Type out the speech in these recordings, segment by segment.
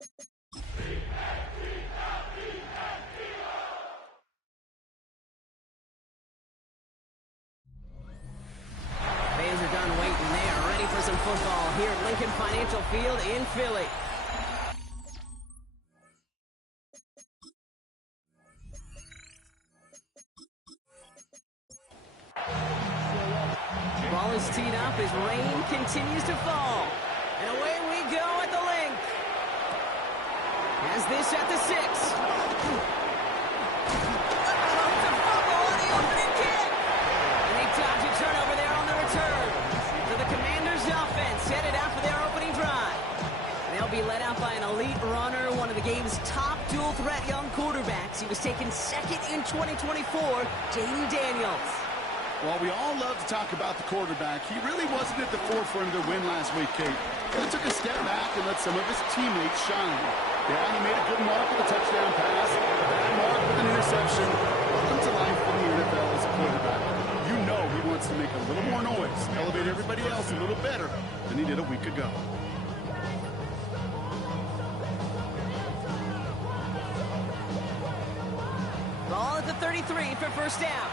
Fans are done waiting. They are ready for some football here at Lincoln Financial Field in Philly. Ball is teed up as rain continues to fall. And away we go at the link. As this at the 6. It's a fumble on the opening kick. And they dodge a turnover there on the return. So the Commanders' offense headed out for their opening drive. They'll be led out by an elite runner, one of the game's top dual-threat young quarterbacks. He was taken second in 2024, Jayden Daniels. While we all love to talk about the quarterback, he really wasn't at the forefront of their win last week, Kate. He took a step back and let some of his teammates shine. Yeah, he made a good mark with a touchdown pass, a bad mark with an interception. Welcome to life in the NFL as a quarterback. You know he wants to make a little more noise, elevate everybody else a little better than he did a week ago. Ball at the 33 for first down.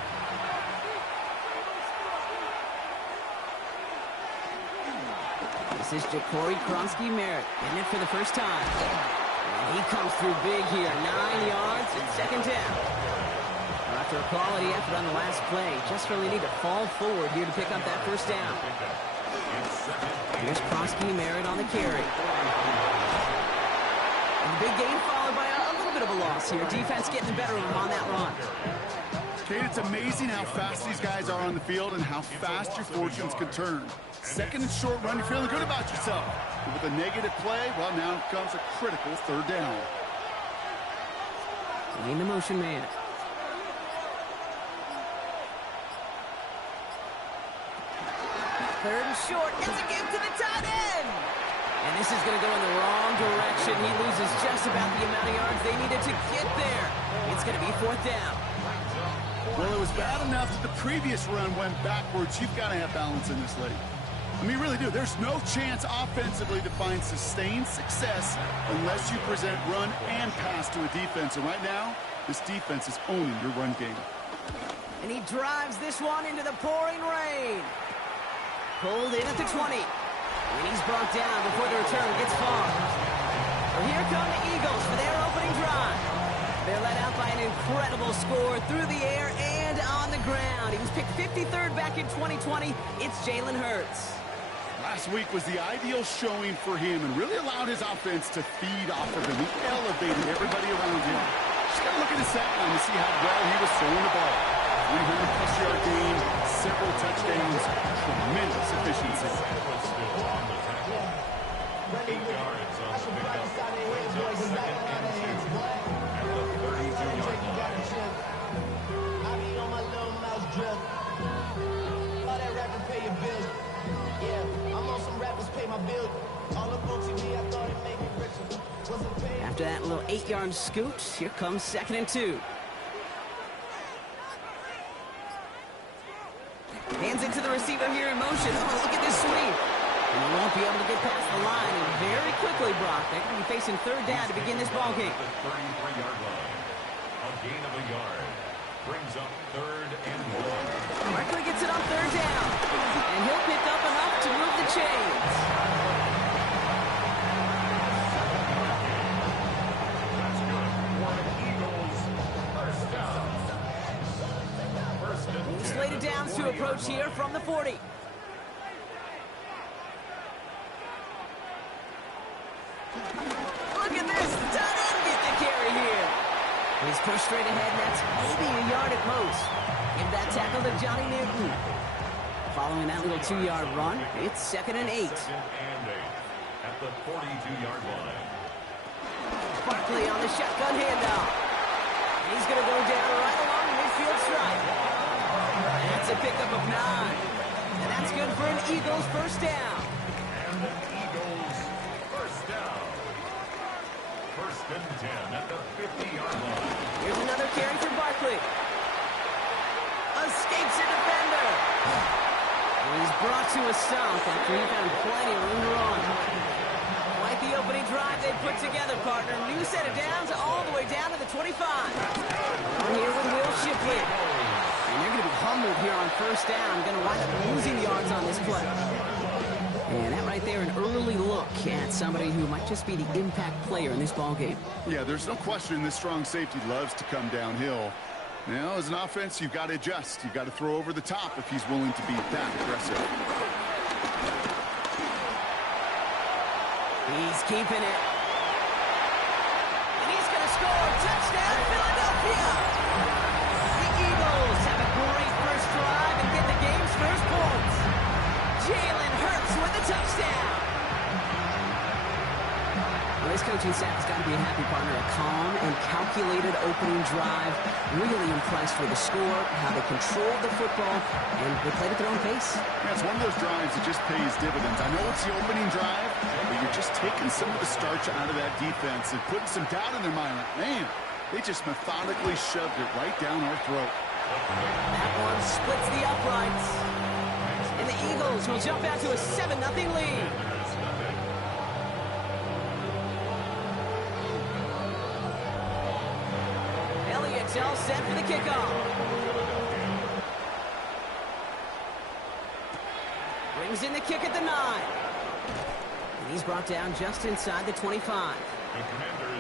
This is Jacory Kronsky-Merritt in it for the first time. And he comes through big here. 9 yards and second down. After a quality effort on the last play, just really need to fall forward here to pick up that first down. Here's Kronsky-Merritt on the carry. And the big gain followed by a little bit of a loss here. Defense getting the better of him on that run. Kate, it's amazing how fast these guys are on the field and how fast your fortunes can turn. Second and short run, you're feeling good about yourself. But with a negative play, well, now comes a critical third down. In the motion man. Third and short, gets a give to the tight end. And this is going to go in the wrong direction. He loses just about the amount of yards they needed to get there. It's going to be fourth down. Well, it was bad enough that the previous run went backwards. You've got to have balance in this league. I mean, you really do. There's no chance offensively to find sustained success unless you present run and pass to a defense. And right now, this defense is owning your run game. And he drives this one into the pouring rain. Pulled in at the 20. And he's brought down before the return gets far. Well, here come the Eagles for their opening drive. They're led out by an incredible score through the air and on the ground. He was picked 53rd back in 2020. It's Jalen Hurts. Last week was the ideal showing for him and really allowed his offense to feed off of him. He elevated everybody around him. Just got to look at his stat line to see how well he was throwing the ball. 300-plus yard game, several touchdowns, tremendous efficiency. 8 yards on the pickup. Brings up second and 2 at the 32-yard line. I be on my little mouse drip. All that rapping pay your bills. Yeah, I'm on some rappers pay my bills. All the books me, I thought it made me richer. Wasn't paid. After that little 8-yard scoot, here comes second and 2. Hands it to the receiver here in motion. Oh, look at this sweep. And he won't be able to get past the line. And very quickly, Brock, they're going to be facing third down to begin this ball game. The 33-yard line. A gain of a yard. Brings up third and 1. Barkley gets it on third down. And he'll pick up enough to move the chains. That's good. For the Eagles, first down. First and 10. Slated downs to approach here from the 40. Look at this. The tight end get the carry here. He's pushed straight ahead, and that's maybe a yard at most. Give that tackle to Johnny Newton. Following that little 2-yard run, it's second and 8. Second and 8 at the 42-yard line. Barkley on the shotgun handoff. And he's going to go down right along the midfield stripe. That's a pickup of 9. And that's good for an Eagles first down. And the Eagles first down. First and 10 at the 50-yard line. Here's another carry for Barkley. Escapes a defender. And he's brought to a stop after he found plenty of room to run. Quite the opening drive they put together, partner. New set of downs all the way down to the 25. We're here with Will Shipley. And they're going to be humbled here on first down. Going to wind up losing yards on this play. And that right there, an early look at somebody who might just be the impact player in this ballgame. Yeah, there's no question this strong safety loves to come downhill. Now, as an offense, you've got to adjust. You've got to throw over the top if he's willing to be that aggressive. He's keeping it. And he's going to score. Touchdown, Philadelphia! The Eagles have a great first drive and get the game's first points. Jalen Hurts with a touchdown. Well, this coaching staff has got to be a happy partner. A calm and calculated opening drive. Really impressed with the score, how they controlled the football, and they played at their own pace. Yeah, it's one of those drives that just pays dividends. I know it's the opening drive, but you're just taking some of the starch out of that defense and putting some doubt in their mind. Like, man, they just methodically shoved it right down our throat. That one splits the uprights. And the Eagles will jump out to a 7-0 lead. Elliott's all set for the kickoff. Brings in the kick at the 9. And he's brought down just inside the 25.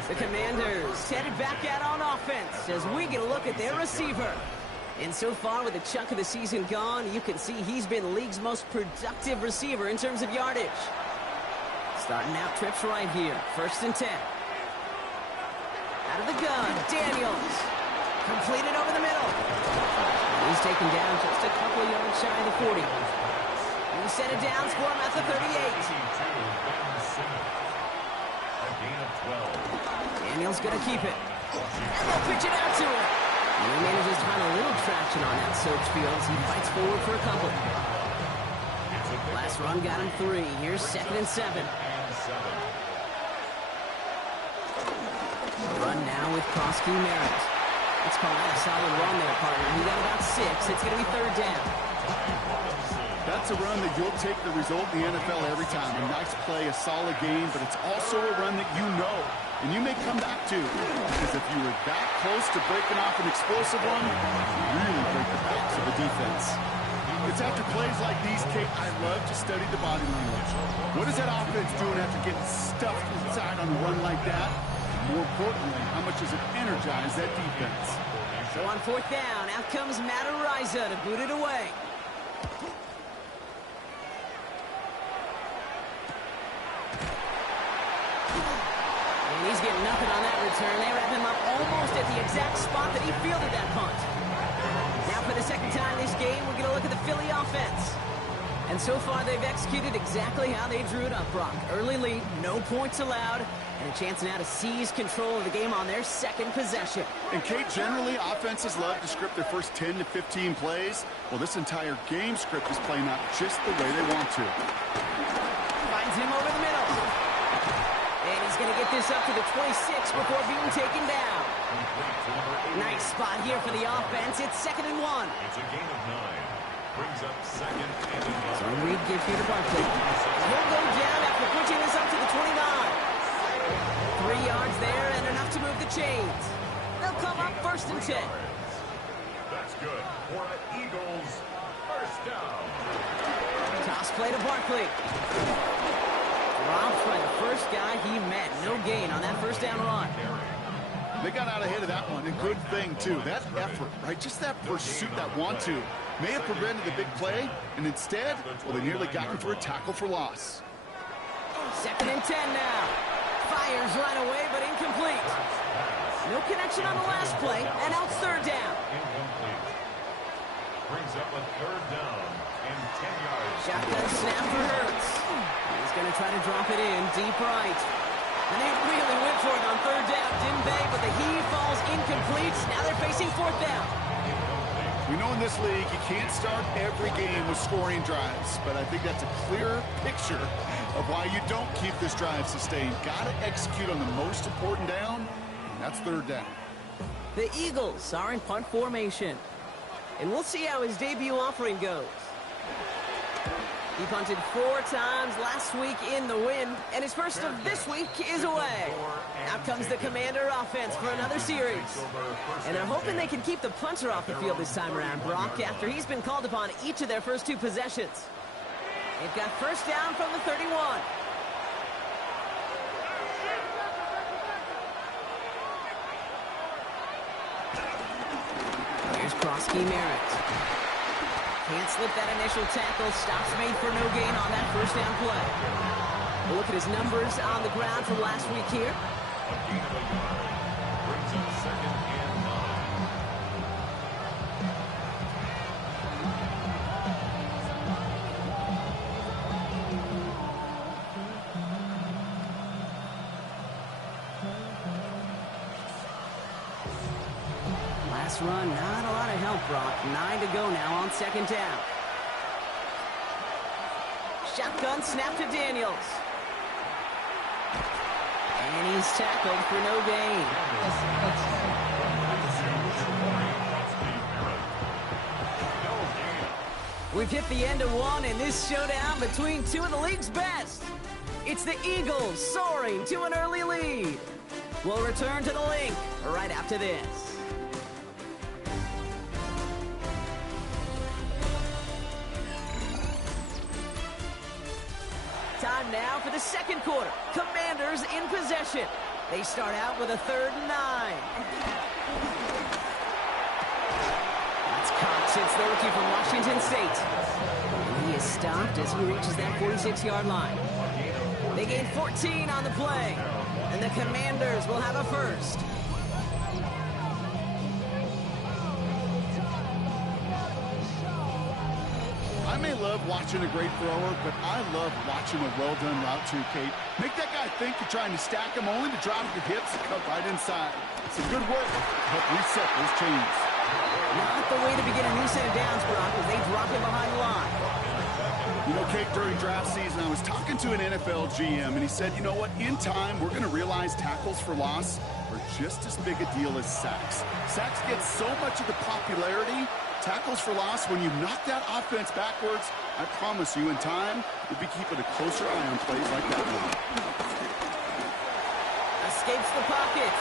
The Commanders headed back out on offense as we get a look at their receiver. And so far, with a chunk of the season gone, you can see he's been the league's most productive receiver in terms of yardage. Starting out trips right here. 1st and 10. Out of the gun, Daniels. Completed over the middle. And he's taken down just a couple of yards shy of the 40. He set it down, score him at the 38. Daniels going to keep it. And they'll pitch it out to him. And he manages to find a little traction on that Soaps field as he fights forward for a couple. Last run got him 3. Here's 2nd and 7. Run now with Koski Merritt. Let's call that a solid run there, partner. He got about 6. It's going to be 3rd down. That's a run that you'll take the result in the NFL every time. A nice play, a solid game, but it's also a run that you know and you may come back to, because if you were that close to breaking off an explosive one, you really break the backs of the defense. It's after plays like these, Kate, I love to study the body language. What is that offense doing after getting stuffed inside on a run like that? More importantly, how much does it energize that defense? So on 4th down, out comes Matt Araiza to boot it away. And he's getting nothing on that return. They wrap him up almost at the exact spot that he fielded that punt. Now for the 2nd time this game, we're going to look at the Philly offense. And so far, they've executed exactly how they drew it up, Brock. Early lead, no points allowed, and a chance now to seize control of the game on their 2nd possession. And, Kate, generally, offenses love to script their first 10 to 15 plays. Well, this entire game script is playing out just the way they want to. Finds him over the middle. And he's going to get this up to the 26 before being taken down. Nice spot here for the offense. It's 2nd and 1. It's a gain of 9. Brings up 2nd and 1. So Reed gives you the Barkley. He'll go down after pushing this up to the 29. 3 yards there and enough to move the chains. They'll come up 1st and 10. That's good for an Eagles first down. Toss play to Barkley. Dropped by the first guy he met. No gain on that 1st down run. They got out ahead of that one, and good thing, too. That effort, right, just that pursuit, that want-to, may have prevented the big play, and instead, well, they nearly got him for a tackle for loss. 2nd and 10 now. Fires right away, but incomplete. No connection on the last play, and out 3rd down. Incomplete. Brings up a 3rd down and 10 yards. Shotgun snap for Hurts. He's going to try to drop it in deep right. And they really went for it on 3rd down, didn't they? But the heave falls incomplete. Now they're facing 4th down. We know in this league you can't start every game with scoring drives, but I think that's a clear picture of why you don't keep this drive sustained. Got to execute on the most important down, and that's 3rd down. The Eagles are in punt formation. And we'll see how his debut offering goes. He punted 4 times last week in the win, and his first of this week is away. Out comes the Commander offense for another series. And they're hoping they can keep the punter off the field this time around, Brock, after he's been called upon each of their first 2 possessions. They've got first down from the 31. Here's Krosky Merritt. Can't slip that initial tackle. Stops made for no gain on that first down play. We'll look at his numbers on the ground from last week here. A gain of a yard brings up 2nd and 9. Last run, not a lot of help, Brock. 9 to go now on 2nd down. Shotgun snap to Daniels. And he's tackled for no gain. We've hit the end of one in this showdown between 2 of the league's best. It's the Eagles soaring to an early lead. We'll return to the link right after this. Time now for the second quarter. Commanders in possession. They start out with a 3rd and 9. That's Cox. It's the rookie from Washington State. And he is stopped as he reaches that 46-yard line. They gain 14 on the play. And the Commanders will have a first. I may love watching a great thrower, but I love watching a well-done route too, Kate. Make that guy think you're trying to stack him only to drop your hips and cut right inside. It's a good work to help reset those chains. Not the way to begin a new set of downs, Brock, as they drop him behind the line. You know, Kate, during draft season, I was talking to an NFL GM, and he said, you know what, in time, we're going to realize tackles for loss are just as big a deal as sacks. Sacks get so much of the popularity. Tackles for loss, when you knock that offense backwards, I promise you, in time, you'll be keeping a closer eye on plays like that one. Escapes the pocket.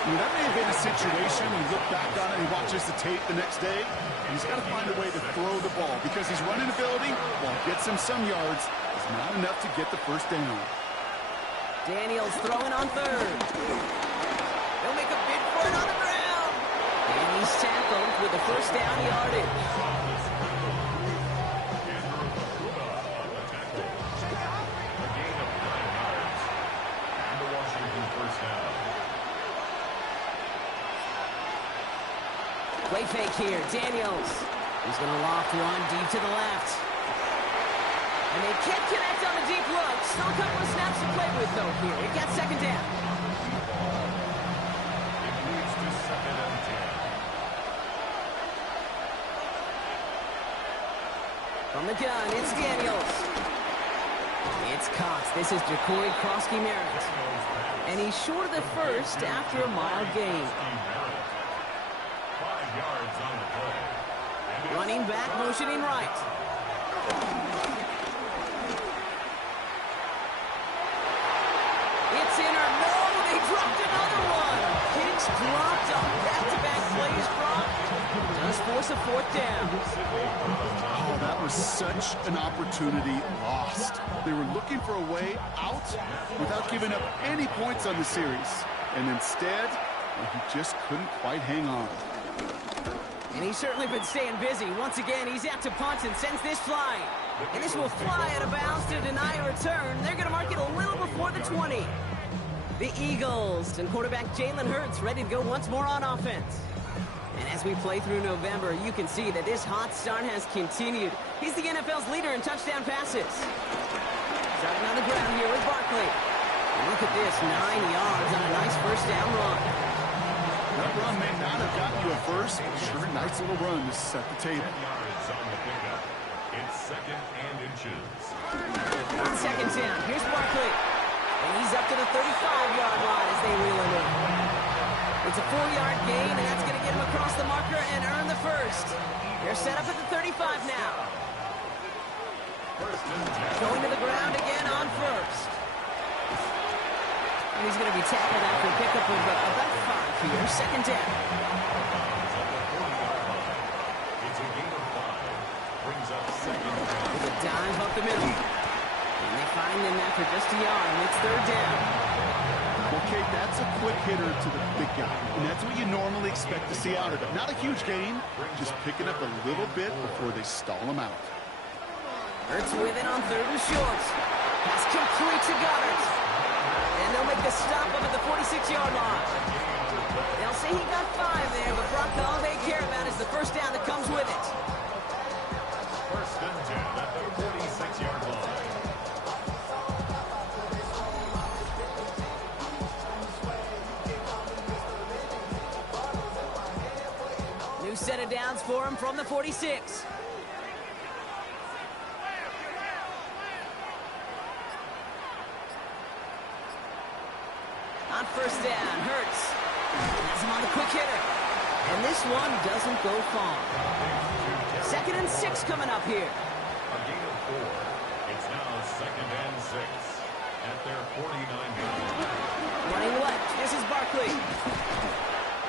I mean, that may have been a situation, you look back on it and watches the tape the next day, and he's got to find a way to throw the ball, because his running ability, while it gets him some yards, is not enough to get the first down. Daniels throwing on 3rd. They'll make a bid for it on the ground. And he's tackled with the first down yardage. Play fake here. Daniels. He's going to loft one deep to the left. And they can't connect on the deep look. Still a couple of snaps to play with, though, here. It got 2nd down. It moves to 2nd and 10. From the gun, it's Daniels. It's Cox. This is Jacory Krosky Merritt. And he's short of the first after a mild gain. 5 yards on the play. Running back, motioning right. It's in or no, they dropped another one. Kicks dropped on back-to-back plays, Brock. Does force a 4th down. Oh, that was such an opportunity lost. They were looking for a way out without giving up any points on the series. And instead, he just couldn't quite hang on. And he's certainly been staying busy. Once again, he's out to punt and sends this flying. And this will fly out of bounds to deny a return. They're going to mark it a little before the 20. The Eagles and quarterback Jalen Hurts ready to go once more on offense. And as we play through November, you can see that this hot start has continued. He's the NFL's leader in touchdown passes. Starting on the ground here with Barkley. And look at this, 9 yards on a nice first down run. That run may not have gotten you a first, but sure, nice little run to set the table. 10 yards on the pickup. It's 2nd and inches. On 2nd down, here's Barkley. And he's up to the 35-yard line as they reel him in. It's a 4-yard gain, and that's going to get him across the marker and earn the first. They're set up at the 35 now. First and 10. Going to the ground again on first. And he's going to be tackled after a pickup of about 5 here. Second down. It's a gain of 5. Brings up second down. With a dive up the middle. And they find him after just a yard. And it's third down. Okay, that's a quick hitter to the big guy. And that's what you normally expect to see out of him. Not a huge gain, just picking up a little bit before they stall him out. Hurts with it on third and short. Pass complete to Goddard. And they'll make the stop up at the 46-yard line. They'll say he got 5 there, but Brock, all they care about is the first down that comes with it. First and 10 at the 46-yard line. New set of downs for him from the 46. On first down, Hurts has him on the quick hitter. And this one doesn't go far. Second and 6 coming up here. A gain of 4. It's now second and 6 at their 49-yard line. Running left, this is Barkley.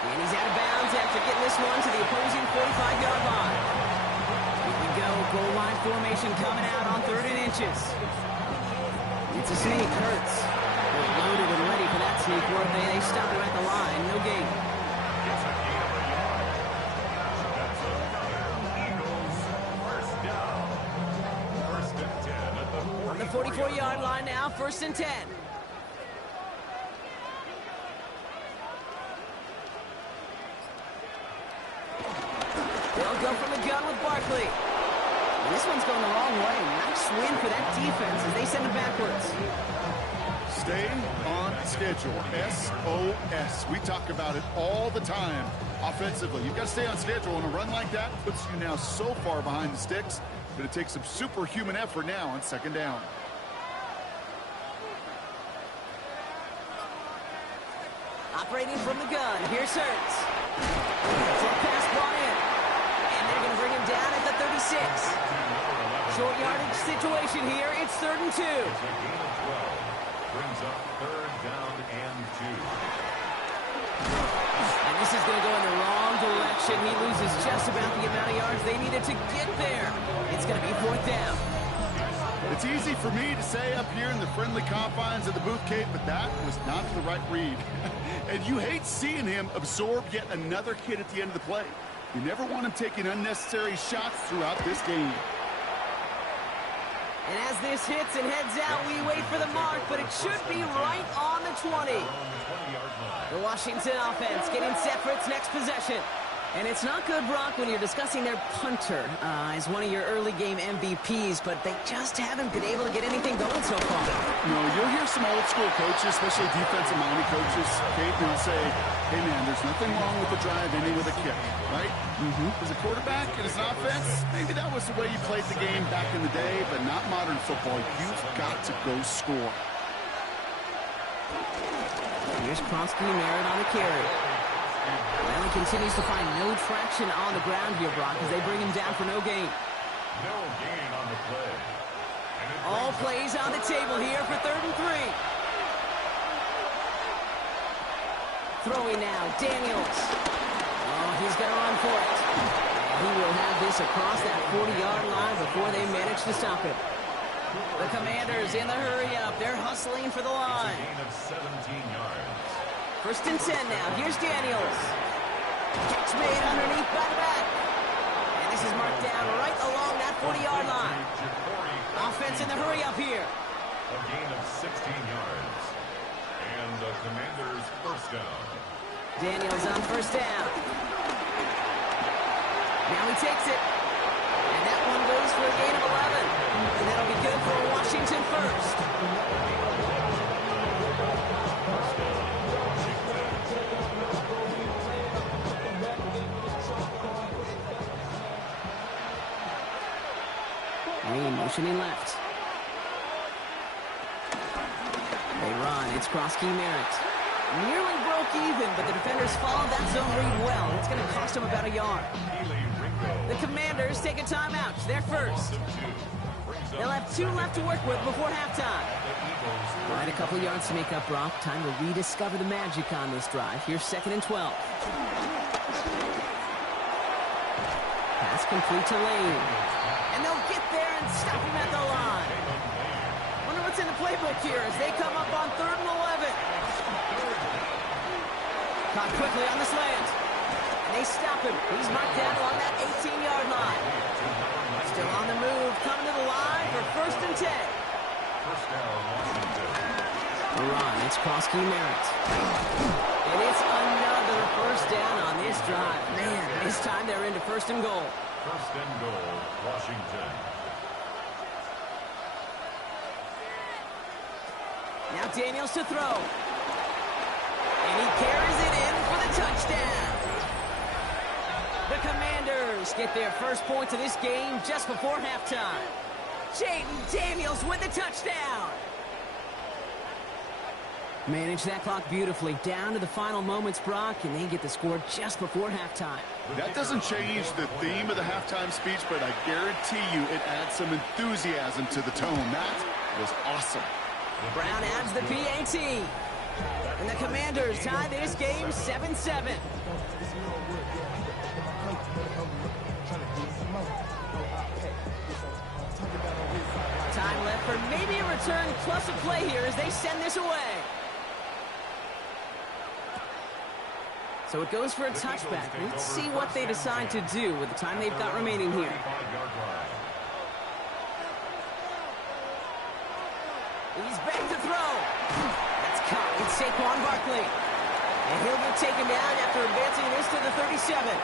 And he's out of bounds after getting this one to the opposing 45-yard line. Here we go, goal line formation coming out on 3rd and inches. It's a sneak, Hurts. They're loaded and ready for that sneak work. They stop him at the line, no gain. It's a gain of a yard. That's another Eagles first down. First and 10 at the 44. On the 44-yard line now, 1st and 10. They'll go from the gun with Barkley. And this one's going the wrong way. Nice win for that defense as they send it backwards. Stay on schedule. SOS. We talk about it all the time offensively. You've got to stay on schedule, and a run like that puts you now so far behind the sticks that it takes some superhuman effort now on second down. Operating from the gun, here's Hurts. Short pass brought in. And they're going to bring him down at the 36. Short yardage situation here. It's 3rd and 2. It's a gain of 12. Brings up third down and 2. And this is going to go in the wrong direction. He loses just about the amount of yards they needed to get there. It's going to be 4th down. It's easy for me to say up here in the friendly confines of the booth, Kate, but that was not the right read. And you hate seeing him absorb yet another kid at the end of the play. You never want him taking unnecessary shots throughout this game. And as this hits and heads out, we wait for the mark, but it should be right on the 20. The Washington offense getting set for its next possession. And it's not good, Brock, when you're discussing their punter as one of your early game MVPs, but they just haven't been able to get anything going so far. No, you'll hear some old school coaches, especially defensive-minded coaches, Kate, they'll say, hey, man, there's nothing wrong with the drive ending with a kick, right? As a quarterback and as an offense, maybe that was the way you played the game back in the day, but not modern football. You've got to go score. Here's Kronsky Merritt on the carry. Well, he continues to find no traction on the ground here, Brock, as they bring him down for no gain. No gain on the play. All plays on the table here for 3rd and 3. Throwing now, Daniels. Oh, he's going to run for it. He will have this across that 40-yard line before they manage to stop him. The Commanders in the hurry-up. They're hustling for the line. Gain of 17 yards. 1st and 10 now. Here's Daniels. Catch made underneath by the back. And this is marked down right along that 40-yard line. Offense in the hurry-up here. A gain of 16 yards. And the Commanders' first down. Daniels on 1st down. Now he takes it. And that one goes for a gain of 11. And that'll be good for a Washington first. Green motioning left. They run. It's Kronsky Merritt. Nearly broke even, but the defenders followed that zone read well. It's going to cost them about a yard. The Commanders take a timeout. They're first. They'll have 2 left to work with before halftime. All right, a couple yards to make up, Brock. Time to rediscover the magic on this drive. Here's 2nd and 12. Pass complete to Lane. And they'll get there and stop him at the line. Wonder what's in the playbook here as they come up on 3rd and 11. Caught quickly on the slant. And they stop him. He's marked down along that 18-yard line. Still on the move, coming to the line for 1st and 10. A run, it's Kroski Merritt. And it's another 1st down on this drive. Man, this time they're into 1st and goal. 1st and goal, Washington. Now Daniels to throw. And he carries it in for the touchdown. The Commanders get their first points of this game just before halftime. Jayden Daniels with the touchdown. Manage that clock beautifully down to the final moments, Brock, and they get the score just before halftime. That doesn't change the theme of the halftime speech, but I guarantee you it adds some enthusiasm to the tone. That was awesome. Brown adds the PAT. And the Commanders tie this game 7-7. Time left for maybe a return plus a play here as they send this away. So it goes for a touchback. Let's see what they decide to do with the time they've got remaining here. He's back to throw. That's caught. It's Saquon Barkley. And he'll get taken down after advancing this to the 37.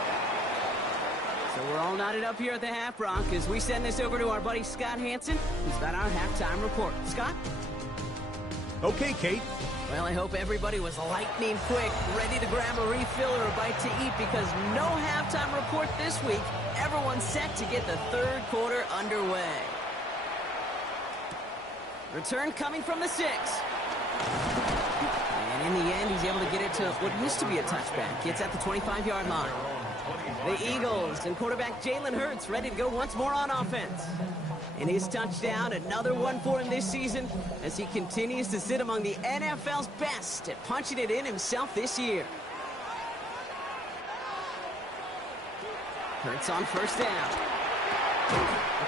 So we're all knotted up here at the half, Brock, as we send this over to our buddy Scott Hansen, who's got our halftime report. Scott? Okay, Kate. Well, I hope everybody was lightning quick, ready to grab a refill or a bite to eat, because no halftime report this week. Everyone's set to get the 3rd quarter underway. Return coming from the 6. And in the end, he's able to get it to what used to be a touchback. It's at the 25-yard line. The Eagles and quarterback Jalen Hurts ready to go once more on offense. And his touchdown, another one for him this season, as he continues to sit among the NFL's best at punching it in himself this year. Hurts on 1st down.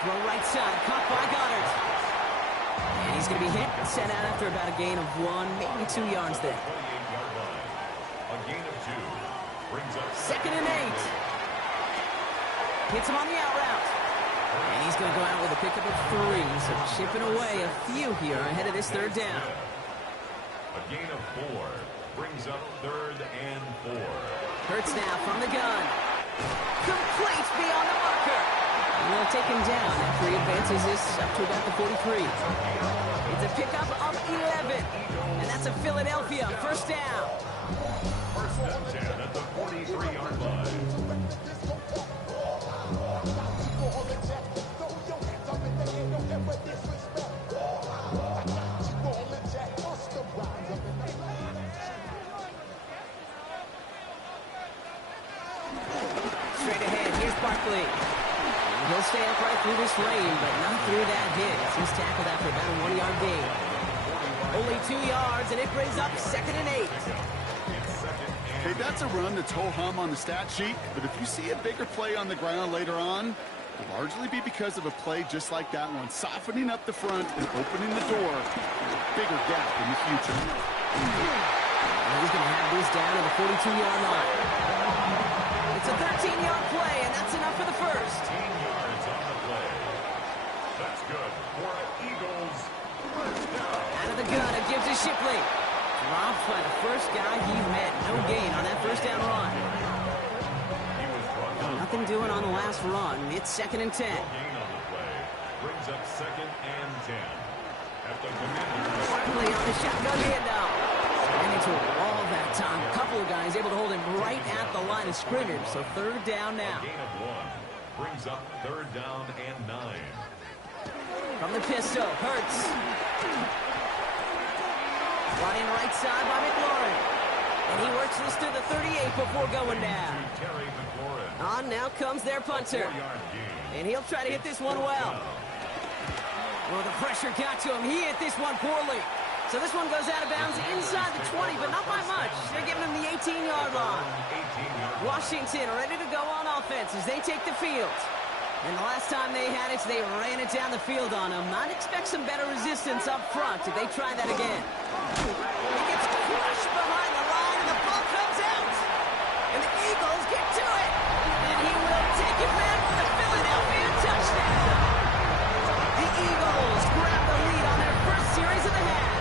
Throw right side, caught by Goddard. And he's going to be hit and sent out after about a gain of 1, maybe 2 yards there. A gain of 2 brings up 2nd and 8. Hits him on the out route. And he's going to go out with a pickup of 3, so chipping away a few here ahead of this 3rd down. a gain of 4 brings up 3rd and 4. Hurts now from the gun. Complete beyond the marker. And they'll take him down after he advances this up to about the 43. It's a pickup of 11. And that's a Philadelphia 1st down. 1st and 10 at the 43-yard line. Straight ahead, here's Barkley. He'll stay upright through this lane, but not through that hit. He's tackled after about a 1-yard gain. Only 2 yards, and it brings up 2nd and 8. Hey, that's a run that's ho-hum on the stat sheet, but if you see a bigger play on the ground later on, it'll largely be because of a play just like that one, softening up the front and opening the door for a bigger gap in the future. And he's going to have this down to the 42-yard line. It's a 13-yard play, and that's enough for the first. 15 yards on the play. That's good for Eagles. 1st down. Out of the gun, it gives to Shipley. Dropped by the first guy he met. No gain on that 1st down run. He was brought down. Nothing doing on the last run. It's 2nd and 10. Gain on the play brings up 2nd and 10. At the Commanders. Barkley on the shotgun handoff. And into a wall that time. A couple of guys able to hold him right at the line of scrimmage. So 3rd down now. Gain of 1 brings up 3rd down and 9. From the pistol, Hurts. Running right side by McLaurin. And he works this to the 38 before going down. Terry McLaurin. On now comes their punter. 4-yard gain. And he'll try to hit this one well. Well, the pressure got to him. He hit this one poorly. So this one goes out of bounds inside the 20, but not by much. They're giving him the 18-yard line. 18-yard. Washington ready to go on offense as they take the field. And the last time they had it, they ran it down the field on him. I'd expect some better resistance up front if they try that again. He gets crushed behind the line, and the ball comes out. And the Eagles get to it. And he will take it back for the Philadelphia touchdown. The Eagles grab the lead on their first series of the half.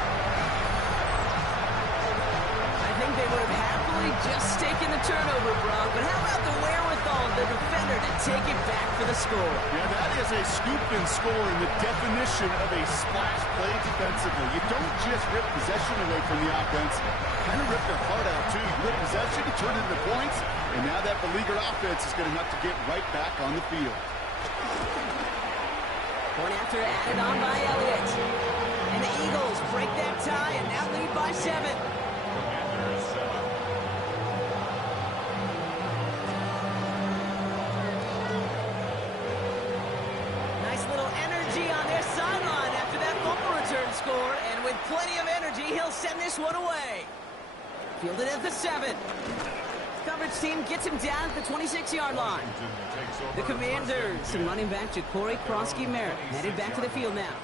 I think they would have happily just taken the turnover, Brock, but how about the wherewithal of the defender to take it back for the score? Yeah, that is a scoop and score in the definition of a splash play defensively. You don't just rip possession away from the offense, kind of rip their heart out too. You rip possession, you turn it into points, and now that beleaguered offense is going to have to get right back on the field. Point after added on by Elliott. And the Eagles break that tie and now lead by 7. Commanders 7. Nice little energy on their sideline after that fumble return score. And with plenty of energy, he'll send this one away. Fielded at the 7. Coverage team gets him down at the 26-yard line. The Commanders and running back Ja'Cory Krosky-Merritt headed back to the field now.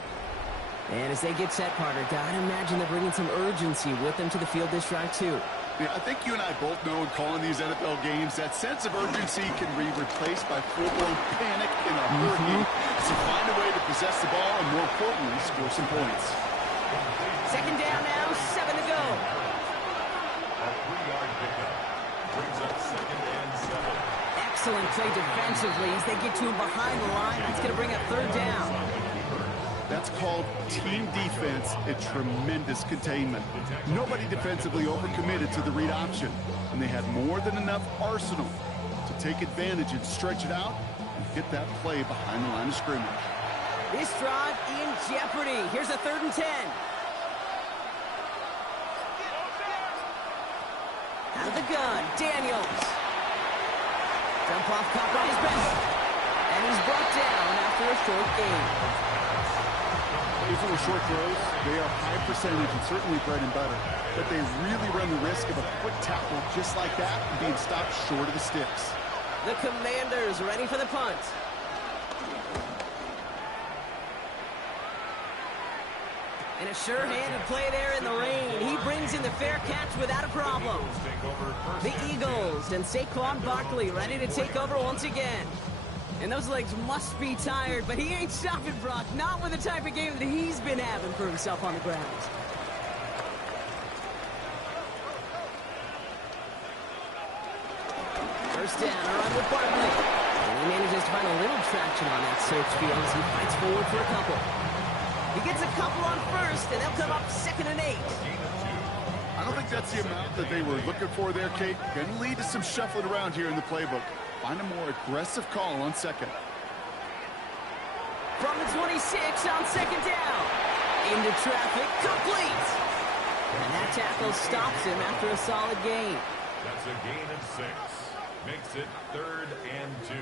And as they get set, partner, gotta imagine they're bringing some urgency with them to the field this drive too. Yeah, I think you and I both know in calling these NFL games that sense of urgency can be replaced by full-blown panic in a hurry. So find a way to possess the ball and, more importantly, score some points. Second down now, 7 to go. A 3-yard pickup. Brings up 2nd and 7. Excellent play defensively as they get to him behind the line. That's going to bring up 3rd down. That's called team defense and tremendous containment. Nobody defensively overcommitted to the read option, and they had more than enough arsenal to take advantage and stretch it out and hit that play behind the line of scrimmage. This drive in jeopardy. Here's a 3rd and 10. Out of the gun, Daniels. Dump off caught by his bench. And he's brought down after a short gain. These little short throws, they are high percentage and certainly bread and butter, but they really run the risk of a quick tackle just like that and being stopped short of the sticks. The Commanders ready for the punt. And a sure-handed play there in the rain. He brings in the fair catch without a problem. Take over first. The Eagles and Saquon Barkley ready to take over once again. And those legs must be tired, but he ain't stopping, Brock. Not with the type of game that he's been having for himself on the ground. First down, a run with Barkley. And he manages to find a little traction on that search field as he fights forward for a couple. He gets a couple on first, and they'll come up 2nd and 8. I don't think that's the amount that they were looking for there, Kate. Going to lead to some shuffling around here in the playbook. Find a more aggressive call on 2nd. From the 26 on 2nd down. Into traffic, complete. And that tackle stops him after a solid gain. That's a gain of 6. Makes it 3rd and 2.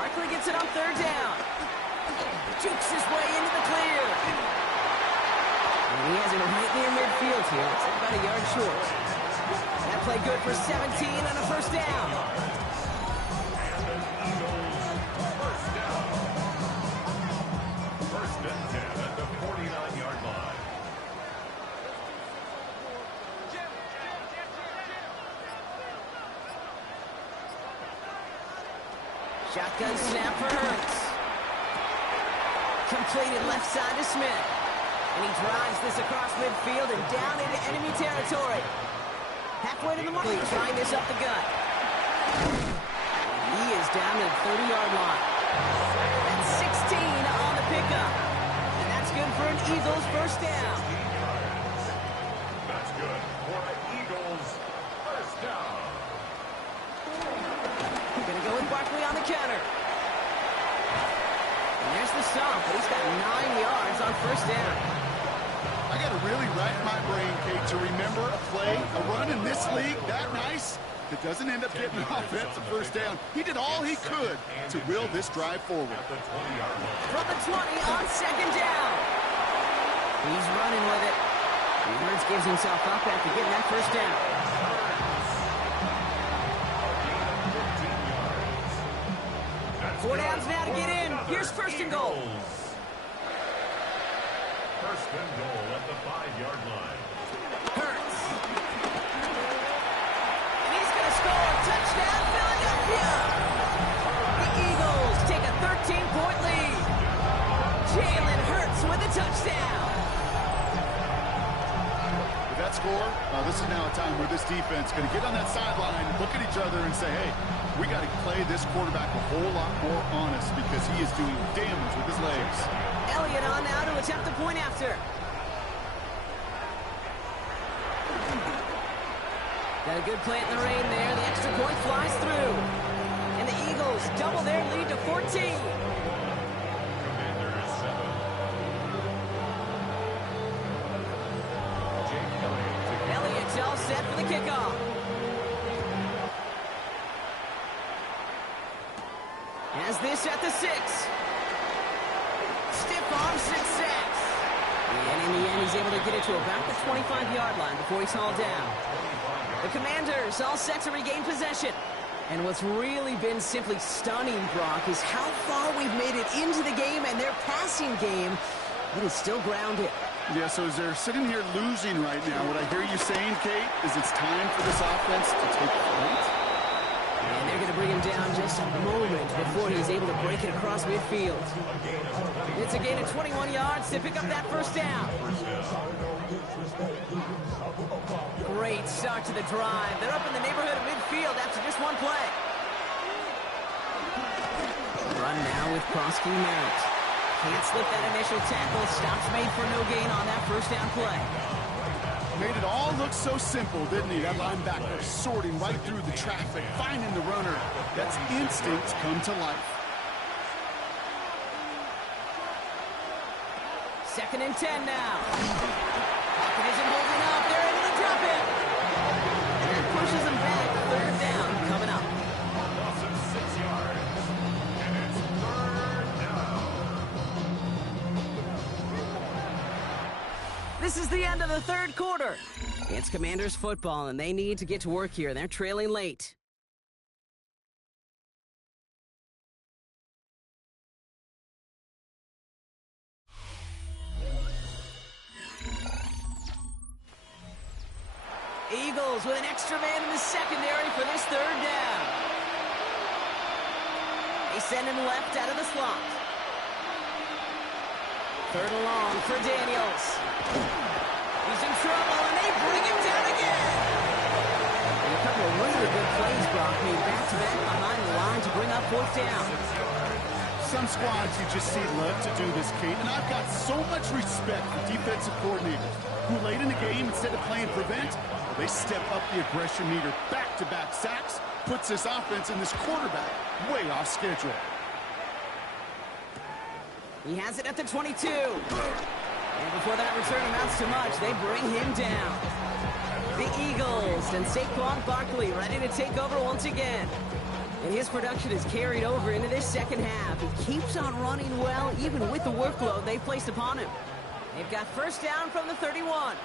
Barkley gets it on 3rd down. Jukes his way into the clear. And he has it right near midfield here. It's about a yard short. That play good for 17 and a first down. And the Eagles first down. 1st and 10 at the 49-yard line. Shotgun snap for Hurts. Completed left side to Smith. And he drives this across midfield and down into enemy territory. Halfway to the mark. Trying this up the gut. He is down to the 30-yard line. That's 16 on the pickup. And that's good for an Eagles first down. That's good for an Eagles first down. We're going to go with Barkley on the counter. And there's the stop, but he's got 9 yards on first down. I got to really rack my brain, Kate, to remember a play, a run in this league that nice that doesn't end up getting an offensive first down. He did all he could to will this drive forward. From the 20 on second down. He's running with it. Edwards gives himself up after getting that first down. Four downs now to get in. Here's first and goal. First and goal at the 5-yard line. Hurts. And he's going to score a touchdown, Philadelphia. The Eagles take a 13-point lead. Jalen Hurts with a touchdown. With that score, this is now a time where this defense is going to get on that sideline, look at each other, and say, hey, we got to play this quarterback a whole lot more honest because he is doing damage with his legs. Elliott on now to attempt the point after. Got a good play in the rain there. The extra point flies through. And the Eagles double their lead to 14. Commanders 7. Jake Elliott. Elliott's all set for the kickoff. Has this at the 6. Stiff arm 6-6. And in the end, he's able to get it to about the 25-yard line before he's hauled down. The Commanders all set to regain possession. And what's really been simply stunning, Brock, is how far we've made it into the game, and their passing game, it is still grounded. Yeah, so as they're sitting here losing right now, what I hear you saying, Kate, is it's time for this offense to take flight. And they're going to bring him down just a moment before he's able to break it across midfield. It's a gain of 21 yards to pick up that first down. Great start to the drive. They're up in the neighborhood of midfield after just one play. Run now with Prosky Merritt. Can't slip that initial tackle. Stops made for no gain on that first down play. Made it all look so simple, didn't he? That linebacker sorting right through the traffic, finding the runner. That's instinct come to life. 2nd and 10 now. Pocket isn't holding up. They're able to drop it. And that pushes them back. 3rd down coming up. Loss of 6 yards. And it's 3rd down. This is the end of the 3rd quarter. It's Commanders football, and they need to get to work here. They're trailing late. Eagles with an extra man in the secondary for this 3rd down. They send him left out of the slot. 3rd and long for Daniels. He's in trouble, and they bring him down again. And a couple of really good plays, Brock, made back-to-back behind the line to bring up 4th down. Some squads you just see love to do this, Kate, and I've got so much respect for defensive coordinators who late in the game, instead of playing prevent, they step up the aggression meter. Back-to-back sacks puts this offense and this quarterback way off schedule. He has it at the 22. And before that return amounts to much, they bring him down. The Eagles and Saquon Barkley ready to take over once again. And his production is carried over into this 2nd half. He keeps on running well, even with the workload they placed upon him. They've got first down from the 31.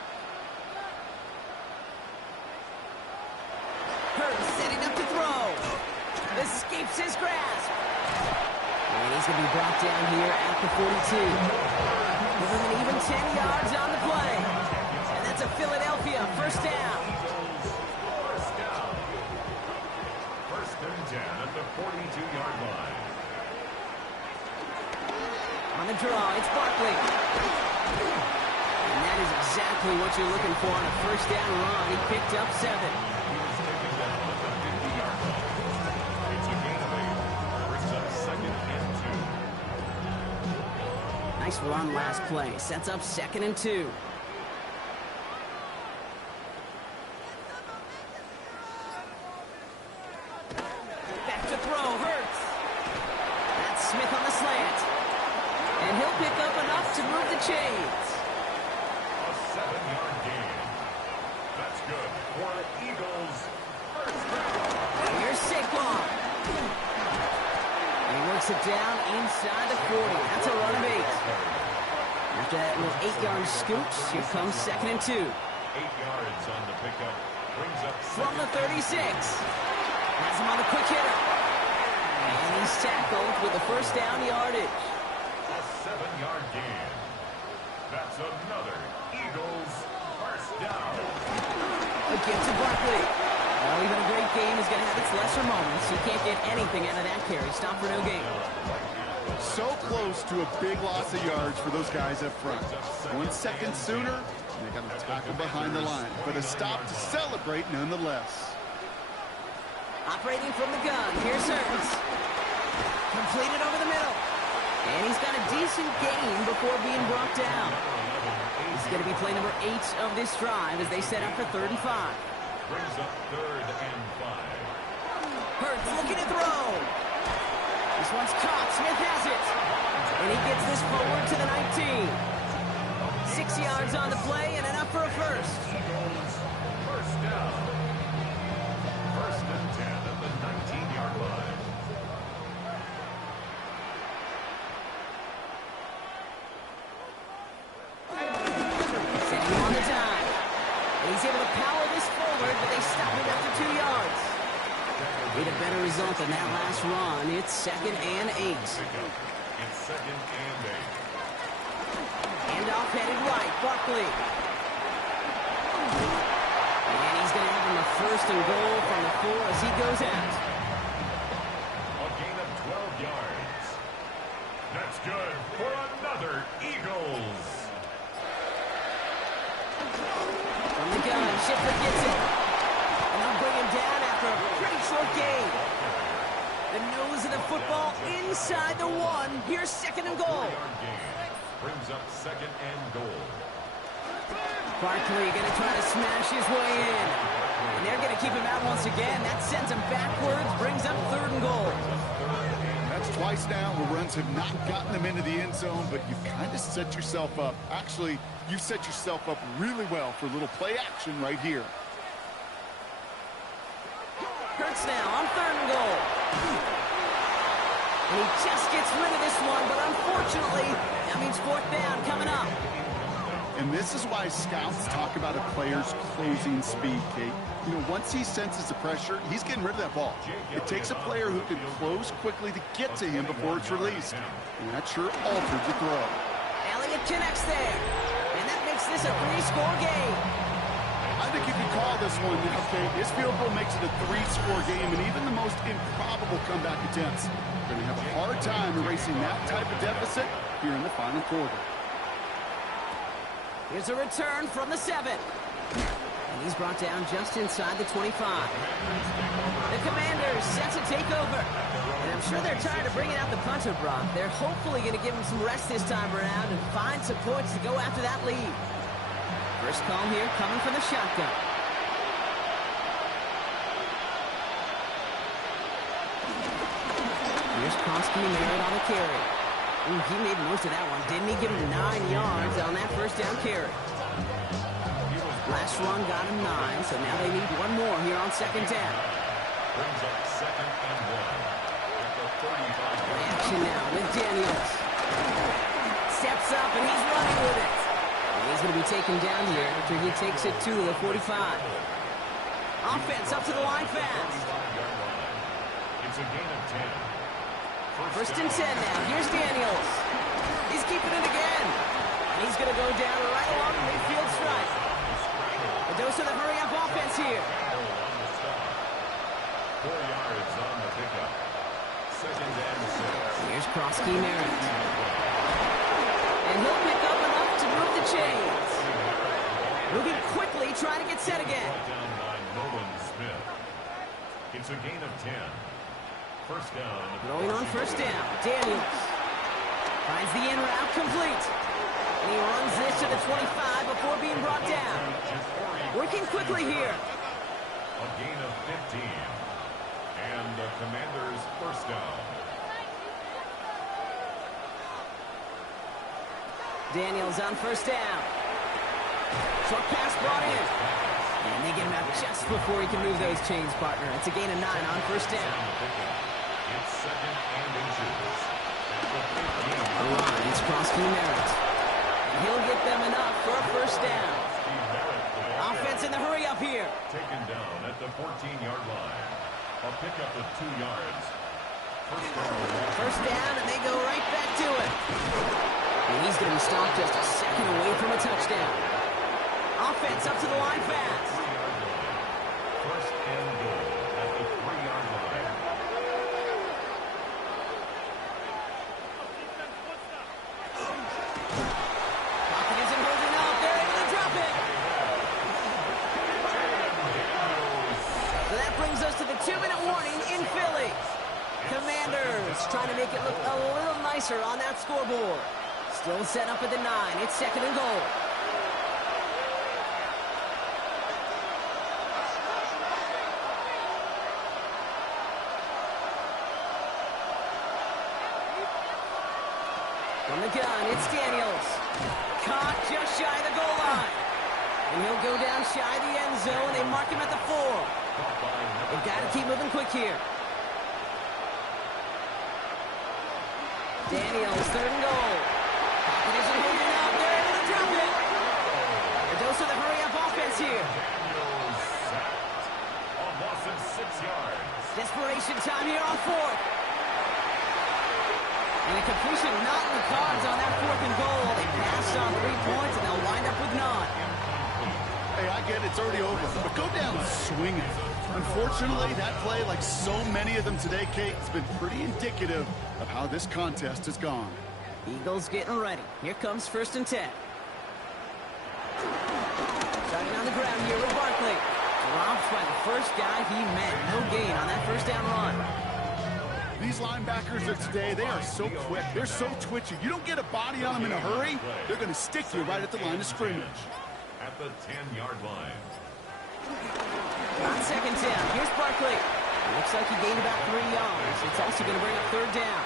Hurts setting up to throw. Escapes his grasp. And he's going to be brought down here at the 42. Give him an even 10 yards on the play. And that's a Philadelphia first down. First and 10 at the 42-yard line. On the draw, it's Barkley. And that is exactly what you're looking for on a first down run. He picked up 7. Nice run last play. Sets up 2nd and 2. Back to throw. Hurts. That's Smith on the slant. And he'll pick up enough to move the chains. 7-yard gain. That's good for Eagles. First down. Here's Saquon. And he works it down inside the 40. That's a run of 8. After that little 8-yard scooch, here comes 2nd and 2. 8 yards on the pickup. Brings up From the 36. Has him on the quick hitter. And he's tackled with the first down yardage. a 7-yard gain. That's another Eagles first down. A gift to Barkley. Well, even a great game is going to have its lesser moments. He can't get anything out of that carry. Stop for no gain. So close to a big loss of yards for those guys up front. 1 second sooner, and they got to tackle behind the line. But a stop to celebrate nonetheless. Operating from the gun. Here's Hurts. Completed over the middle. And he's got a decent gain before being brought down. This is going to be play number 8 of this drive as they set up for 3rd and 5. Brings up 3rd and 5. Hurts looking to throw. This one's caught. Smith has it. And he gets this forward to the 19. 6 yards on the play and enough for a first. Eagles first down. 1st and 10 at the 19-yard line. Setting on the dime. And he's able to power this forward, but they stop him after 2 yards. With a better result than that last run, it's 2nd and 8. Pickup. It's 2nd and 8. Handoff headed right, Barkley. And he's going to have him a 1st and goal from the 4 as he goes out. A gain of 12 yards. That's good for another Eagles. From the gun, Schiffer gets it. And they'll bring him down after a pretty short gain. The nose of the football inside the 1. Here's 2nd and goal. 4-yard gain. Brings up 2nd and goal. Barkley going to try to smash his way in. And they're going to keep him out once again. That sends him backwards, brings up 3rd and goal. That's twice now where runs have not gotten them into the end zone, but you've kind of set yourself up. Actually, you've set yourself up really well for a little play action right here. Hurts now on 3rd and goal. And he just gets rid of this one, but unfortunately, that means 4th down coming up. And this is why scouts talk about a player's closing speed, Kate. You know, once he senses the pressure, he's getting rid of that ball. It takes a player who can close quickly to get to him before it's released. And that sure alters the throw. Elliott connects there. And that makes this a 3-score game. I think you could call this one, okay? This field goal makes it a 3-score game, and even the most improbable comeback attempts are going to have a hard time erasing that type of deficit here in the final quarter. Here's a return from the 7. And he's brought down just inside the 25. The Commanders set to take over. And I'm sure they're tired of bringing out the punter, Brock. They're hopefully going to give him some rest this time around and find some points to go after that lead. First call here coming from the shotgun. Here's Kronsky Merritt on the carry. Ooh, he made most of that one, didn't he? Give him 9 yards on that first down carry. Last run got him 9, so now they need one more here on 2nd down. Brings up 2nd and 1 at the 35-yard line. Action now with Daniels. Steps up and he's running with it. And he's going to be taken down here after he takes it to the 45. Offense up to the line fast. It's a gain of 10. First and 10 now. Here's Daniels. He's keeping it again. And he's going to go down right along the midfield stripe. A dose of the hurry-up offense here. 4 yards on the pickup. 2nd and 6. Here's Kronsky Merritt. And he'll pick up enough to move the chains. Moving quickly, trying to get set again. Down by Nolan Smith. It's a gain of 10. First down. Going on first down. Daniels finds the in route complete. And he runs this to the 25 before being brought down. Working quickly here. A gain of 15. And the Commanders' first down. Daniels on first down. Short pass brought in. And they get him out just before he can move those chains, partner. It's a gain of 9 on first down. It's second and inches. Ryan's cross-key Merritt. And he'll get them enough for a first down. Offense in the hurry up here. Taken down at the 14-yard line. A pickup of 2 yards. First down, and they go right back to it. And he's going to be stopped just a second away from a touchdown. Offense up to the line fast. First and goal at the 3-yard line. Pocket isn't holding up. They're able to drop it. So that brings us to the 2-minute warning in Philly. Commanders trying to make it look a little nicer on that scoreboard. Still set up at the 9. It's second and goal. From the gun, it's Daniels. Caught just shy of the goal line. And he'll go down shy of the end zone. They mark him at the 4. They've got to keep moving quick here. Daniels, third and goal. Pocket isn't holding up. They're able to drop it. A dose of the hurry-up offense here. A loss of 6 yards. Desperation time here on fourth. And a completion not in the cards on that 4th and goal. They passed on 3 points, and they'll wind up with none. Hey, I get it, it's already over, but go down swinging. Unfortunately, that play, like so many of them today, Kate, has been pretty indicative of how this contest has gone. Eagles getting ready. Here comes 1st and 10. Starting on the ground here with Barkley. Dropped by the first guy he met. No gain on that first down run. These linebackers of today, they are so quick. They're so twitchy. You don't get a body on them in a hurry, they're going to stick you right at the line of scrimmage. At the 10-yard line. On second down, here's Barkley. Looks like he gained about 3 yards. It's also going to bring up third down.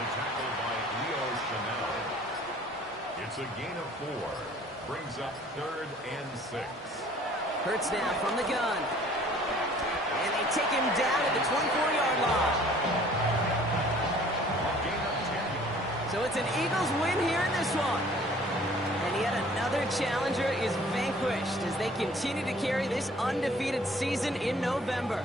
The tackle by Leo Chanel. It's a gain of 4. Brings up 3rd and 6. Hurts now from the gun. And they take him down at the 24-yard line. Gain of 10 yards. So it's an Eagles win here in this one. And yet another challenger is vanquished as they continue to carry this undefeated season in November.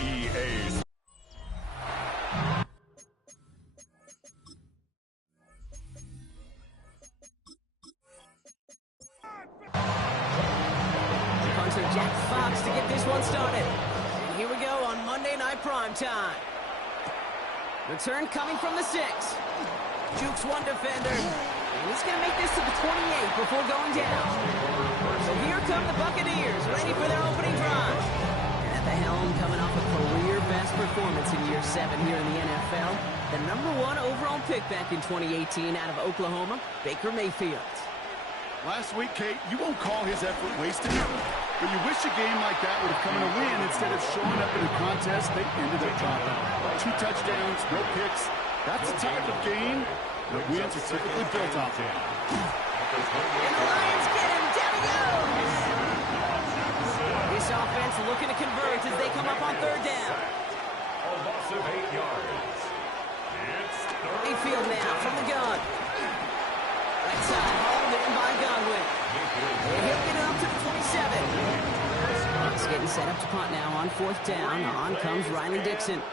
EA Punter Jack Fox to get this one started. And here we go on Monday Night Primetime. Return coming from the 6. Jukes one defender. And he's going to make this to the 28 before going down. So here come the Buccaneers, ready for their opening drive. And at the helm, coming off a career-best performance in year 7 here in the NFL, the #1 overall pick back in 2018 out of Oklahoma, Baker Mayfield. Last week, Kate, you won't call his effort wasted, but you wish a game like that would have come in a win instead of showing up in a contest they ended up dropping. 2 touchdowns, no picks. That's the type of game that wins are typically built off of. And the Lions get him. Down he goes. This offense looking to convert as they come up on 3rd down. A loss of 8 yards. It's Mayfield now from the gun. Right side, hauled in by Godwin. He'll get it up to the 27. Bucks getting set up to punt now on 4th down. On comes Riley Dixon. out.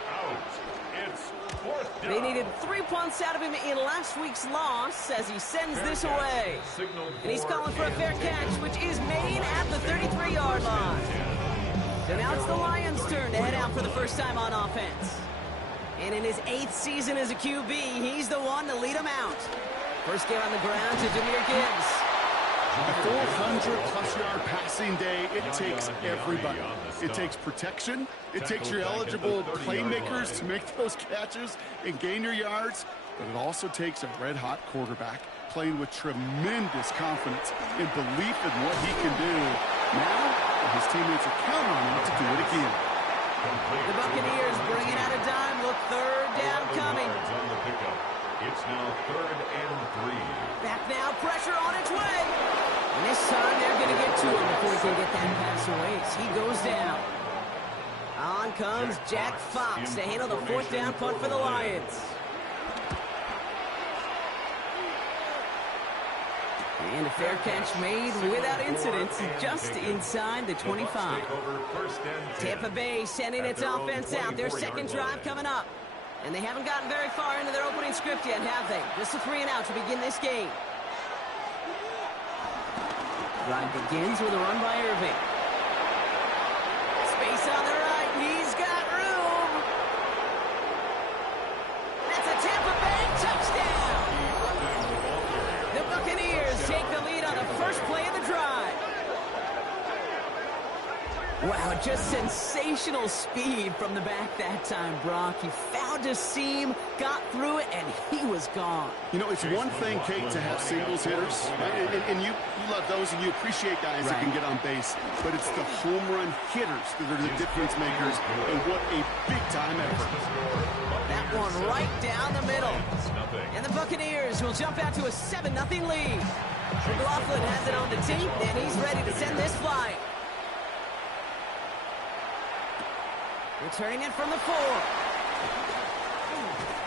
It's 4th down. They needed 3 punts out of him in last week's loss as he sends this away. And he's calling for a fair catch, which is made at the 33-yard line. So now it's the Lions' turn to head out for the first time on offense. And in his 8th season as a QB, he's the one to lead them out. First game on the ground to Jahmyr Gibbs. A 400-plus-yard passing day, it takes everybody. It takes protection. It takes your eligible playmakers to make those catches and gain your yards. But it also takes a red-hot quarterback playing with tremendous confidence and belief in what he can do. Now, his teammates are counting on him to do it again. The Buccaneers bringing out a dime. Look, 3rd down coming. On the pickup. It's now 3rd and 3. Back now, pressure on its way. And this time they're going to get to him before he can get that pass away. So he goes down. On comes Jack Fox to handle the 4th down punt for the Lions. And a fair catch made without incident, just inside the 25. Tampa Bay sending its offense out. Their 2nd drive coming up. And they haven't gotten very far into their opening script yet, have they? Just a 3 and out to begin this game. Drive begins with a run by Irving. Space on the right. He's got room. That's a Tampa Bay touchdown. The Buccaneers take the lead on the first play of the drive. Wow, just sensational speed from the back that time, Brock. He found a seam, got through it, and he was gone. You know, it's one thing, Kate, to have singles hitters, right? and you love those, and you appreciate guys that can get on base. But it's the home run hitters that are the difference makers, and what a big-time effort. That one right down the middle. And the Buccaneers will jump out to a 7-0 lead. McLaughlin has it on the tee, and he's ready to send this flying. Returning it from the 4.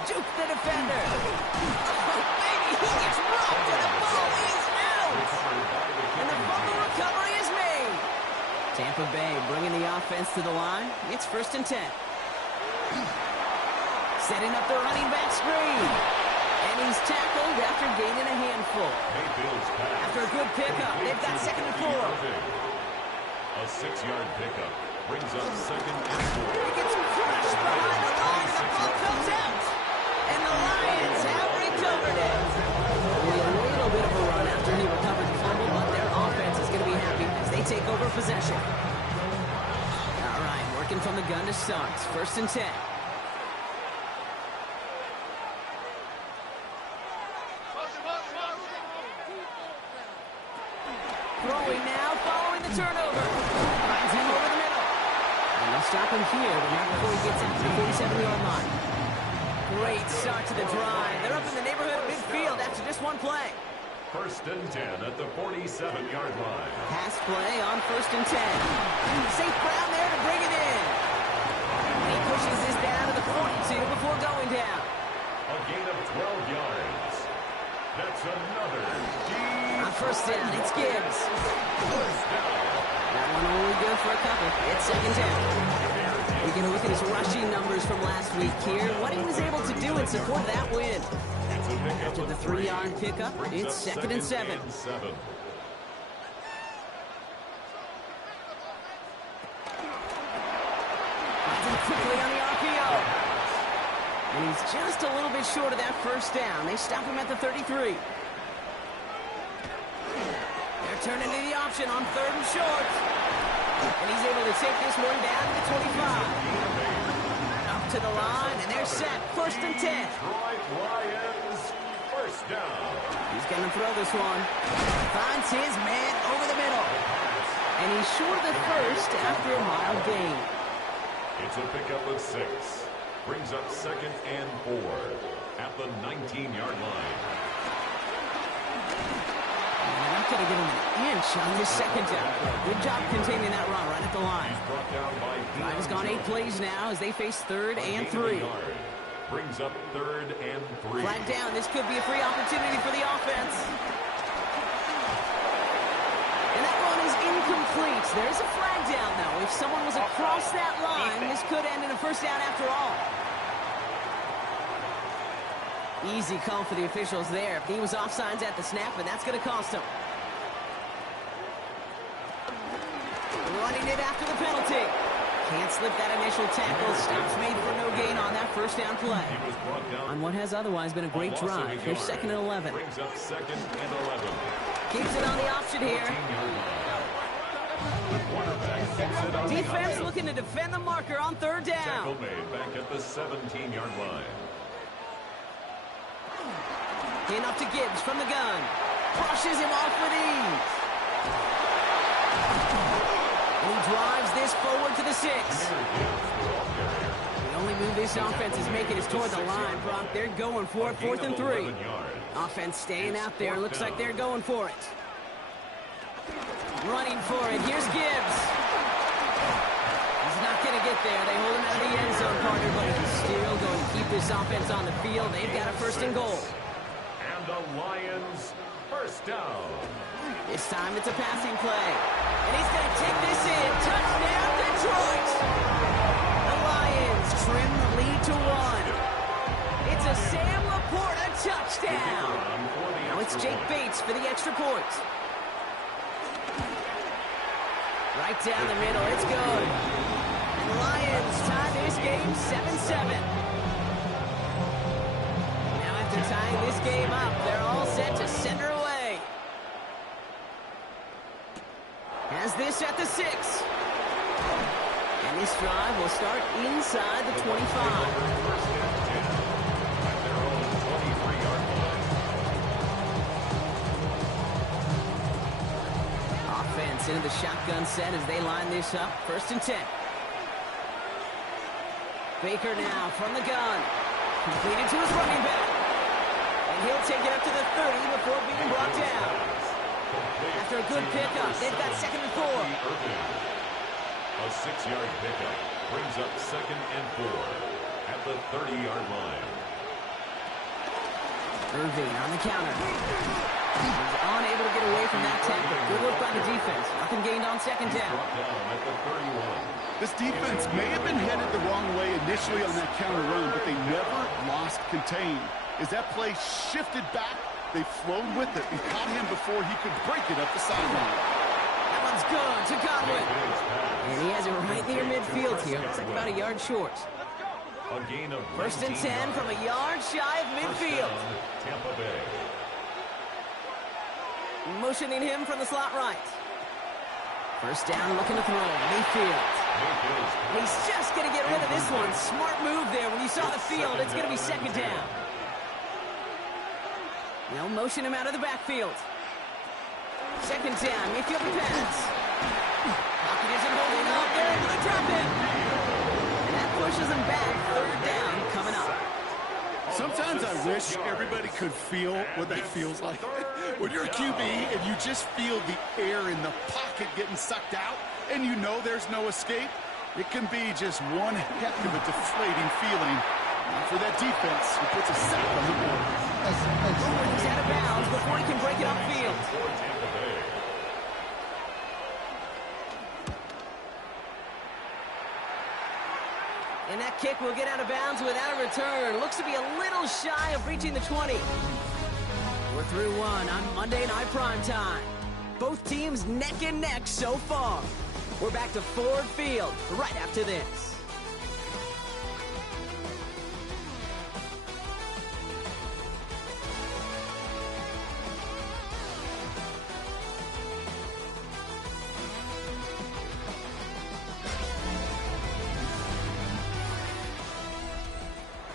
Juke the defender. Oh, baby, he gets robbed, and the ball is out. And the fumble recovery is made. Tampa Bay bringing the offense to the line. It's 1st and 10. Setting up the running back screen. And he's tackled after gaining a handful. After a good pickup, they've got 2nd and 4. A 6-yard pickup brings up 2nd and 4. He gets crushed behind the line, and the ball comes out. And the Lions have recovered it. Only a little bit of a run after he recovered the fumble, but their offense is going to be happy as they take over possession. All right, working from the gun to start. 1st and 10. Throwing now, following the turnover. Finds him over the middle. And they'll stop him here, but not before he gets out to the 47-yard line. Great start to the drive. They're up in the neighborhood of midfield after just 1 play. 1st and 10 at the 47-yard line. Pass play on 1st and 10. St. Brown there to bring it in. He pushes this down to the 42 before going down. A gain of 12 yards. That's another On 1st down, it's Gibbs. That one only good for a couple. It's 2nd down. We get a look at his rushing numbers from last week here. What he was able to do in support of that win. After the 3-yard pickup, it's 2nd and 7. Finds him quickly on the RPO. And he's just a little bit short of that 1st down. They stop him at the 33. They're turn into the option on 3rd and short. And he's able to take this one down to the 25. Up to the line, and they're set. 1st and 10. Detroit Lions, first down. He's going to throw this one. Finds his man over the middle. And he's short of the first after a mild gain. It's a pickup of 6. Brings up 2nd and 4 at the 19-yard line. And I'm going to get him an inch on this 2nd down. Good job containing that run right at the line. He's brought down by Drive has gone 8 plays now as they face 3rd and 3. Brings up 3rd and 3. Flag down. This could be a free opportunity for the offense. And that one is incomplete. There's a flag down, though. If someone was across that line, this could end in a 1st down after all. Easy call for the officials there. He was offsides at the snap, and that's going to cost him. Running it after the penalty. Can't slip that initial tackle. Stops made for no gain on that 1st down play. On what has otherwise been a great drive. Here's 2nd and 11. Brings up 2nd and 11. Keeps it on the option here. Defense looking to defend the marker on 3rd down. Tackle made back at the 17-yard line. In up to Gibbs from the gun. Brushes him off with ease. And he drives this forward to the 6. The only move this offense is making is toward the line, Brock. They're going for it, 4th and 3. Offense staying out there. Looks like they're going for it. Running for it. Here's Gibbs. He's not going to get there. They hold him out of the end zone, partner, but he's still going to keep this offense on the field. They've got a 1st and goal. And the Lions, 1st down. This time it's a passing play. And he's going to take this in. Touchdown, Detroit! The Lions trim the lead to 1. It's a Sam Laporta touchdown. Now it's Jake Bates for the extra point. Right down the middle. It's good. And the Lions tie this game 7-7. Now after tying this game up, they're all set to send her away. Has this at the 6. And this drive will start inside the 25. Offense into the shotgun set as they line this up. 1st and 10. Baker now from the gun. Completed to his running back. And he'll take it up to the 30 before being brought down. After a good pickup, they've got 2nd and 4. A 6-yard pickup brings up 2nd and 4 at the 30-yard line. Irving on the counter. He's unable to get away from that tackle. Good work by the defense. Nothing gained on 2nd down. Brought down at the 31. This defense may have been headed the wrong way initially on that counter run, but they never lost contain. As that play shifted back, they flowed with it and caught him before he could break it up the sideline. That one's good to Godwin. And he has it right near midfield here. Looks like about a yard short. A gain of 1st and 10 from a yard shy of midfield. Tampa Bay. Motioning him from the slot right. 1st down, looking to throw. Mayfield. He's just going to get rid of this one. Smart move there. When you saw the field, it's going to be 2nd down. They'll motion him out of the backfield. 2nd down, Mayfield to pass. Pocket isn't holding up. They're able to drop him. And that pushes him back. 3rd down coming up. Sometimes I wish everybody could feel what that feels like. When you're a QB and you just feel the air in the pocket getting sucked out and you know there's no escape, it can be just one heck of a deflating feeling. For that defense, who puts a sack on the board. He's out of bounds before he can break it upfield. And that kick will get out of bounds without a return. Looks to be a little shy of reaching the 20. We're through one on Monday Night Primetime. Both teams neck and neck so far. We're back to Ford Field right after this.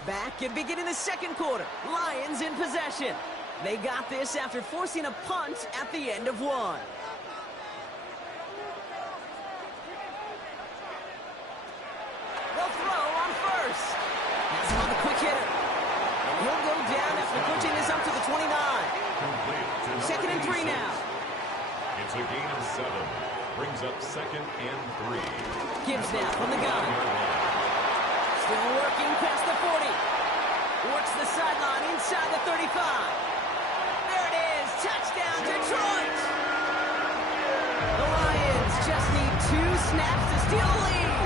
Back and beginning the second quarter. Lions in possession. They got this after forcing a punt at the end of one. They'll throw on first. That's him on the quick hitter. And he'll go down after pushing this up to the 29. Second and 3 now. It's a gain of 7. Brings up second and 3. Gibbs now from the gun. Still working past the 40. Works the sideline inside the 35. There it is. Touchdown, Detroit. The Lions just need 2 snaps to steal a lead.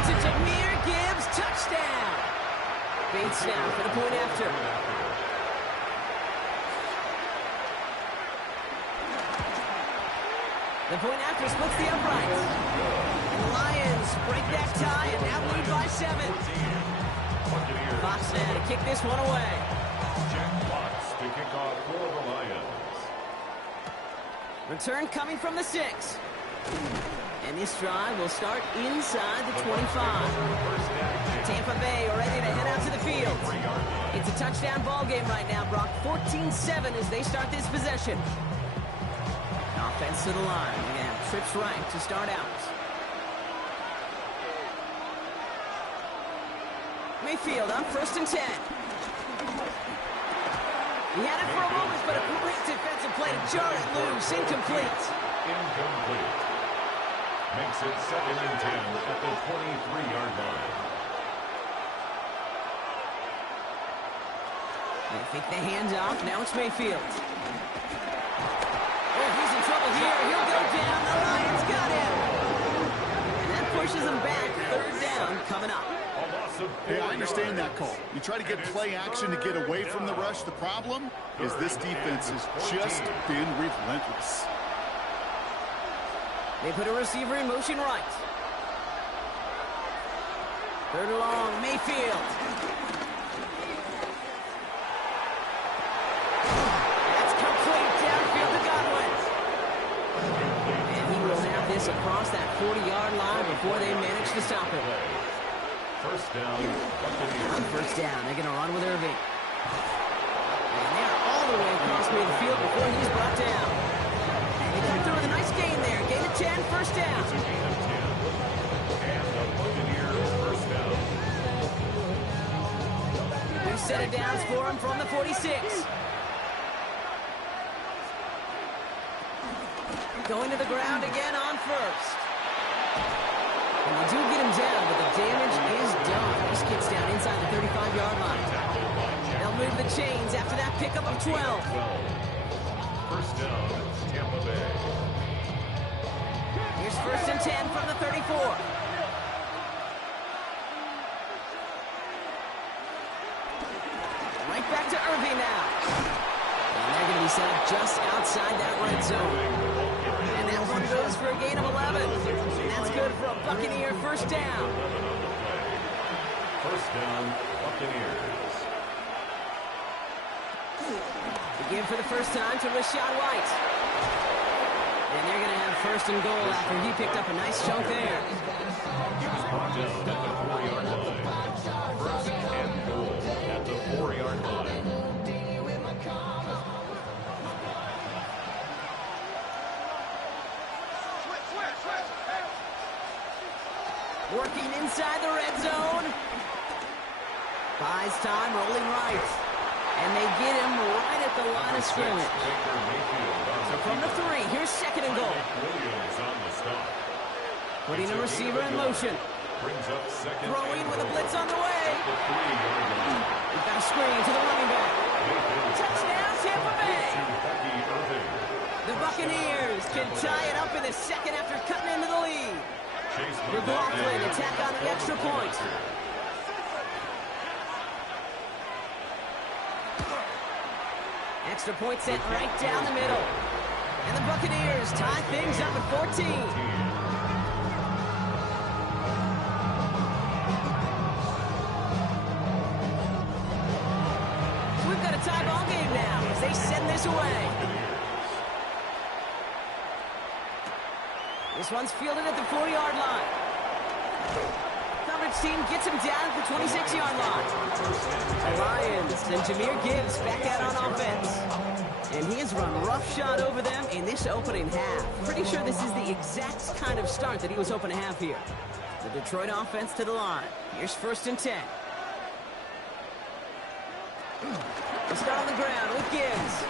It's a Jahmyr Gibbs touchdown. Bates now for the point after. The point after splits the uprights. And the Lions break that tie and now lead by 7. Fox now to kick this one away. Jack Fox to kick off for the Lions. Return coming from the 6. And this drive will start inside the 25. Tampa Bay are ready to head out to the field. It's a touchdown ball game right now, Brock. 14-7 as they start this possession. Offense to the line. They're going to have trips right to start out. Mayfield on 1st and 10. He had it for a moment, but a great defensive play to jar it loose. Incomplete. Incomplete. Makes it 2nd and 10 at the 23-yard line. They think the hand off. Now it's Mayfield. Oh, he's in trouble here. He'll go down. The Lions got him. And that pushes him back. 3rd down coming up. Hey, I understand that call. You try to get play action to get away from the rush. The problem is this defense has just been relentless. They put a receiver in motion right. 3rd and long, Mayfield. That's complete downfield to Godwin. And he will have this across that 40-yard line before they manage to stop it. 1st down, Buccaneers. On 1st down, they're going to run with Irving. And they're all the way across midfield before he's brought down. They come through with a nice gain there. Gain of 10, 1st down. It's a gain of 10. And the Buccaneers 1st down. We've set it down for him from the 46. Going to the ground again on 1st. And they do get him down, but the damage is done. This kid's down inside the 35-yard line. They'll move the chains after that pickup of 12. 1st down, Tampa Bay. Here's 1st and 10 from the 34. Right back to Irving now. And they're going to be set up just outside that red zone. And that one goes for a gain of 11. And that's good for a Buccaneer 1st down. 1st down, Buccaneers. They give for the first time to Rachaad White. And they're going to have 1st and goal after he picked up a nice chunk there. He was brought down at the 4-yard line. 1st and goal at the 4-yard line. Working inside the red zone. Buys time, rolling right. And they get him right at the line of scrimmage. So from the 3, here's 2nd and goal. Williams on the stop. Putting a receiver in motion. Brings up 2nd. Throwing with a blitz on the way. The 3-yard line. We've got a screen to the running back. Touchdown, Tampa Bay. Becky Irving. The Buccaneers can tie it up in the 2nd after cutting into the lead. McLaughlin attack on the extra point. Extra point sent right down the middle. And the Buccaneers tie things up at 14. So we've got a tie ball game now as they send this away. This one's fielded at the 4-yard line. Coverage team gets him down at the 26-yard line. Lions and Jahmyr Gibbs back out on offense. And he has run roughshod over them in this opening half. Pretty sure this is the exact kind of start that he was hoping to have here. The Detroit offense to the line. Here's 1st and 10. They start on the ground with Gibbs.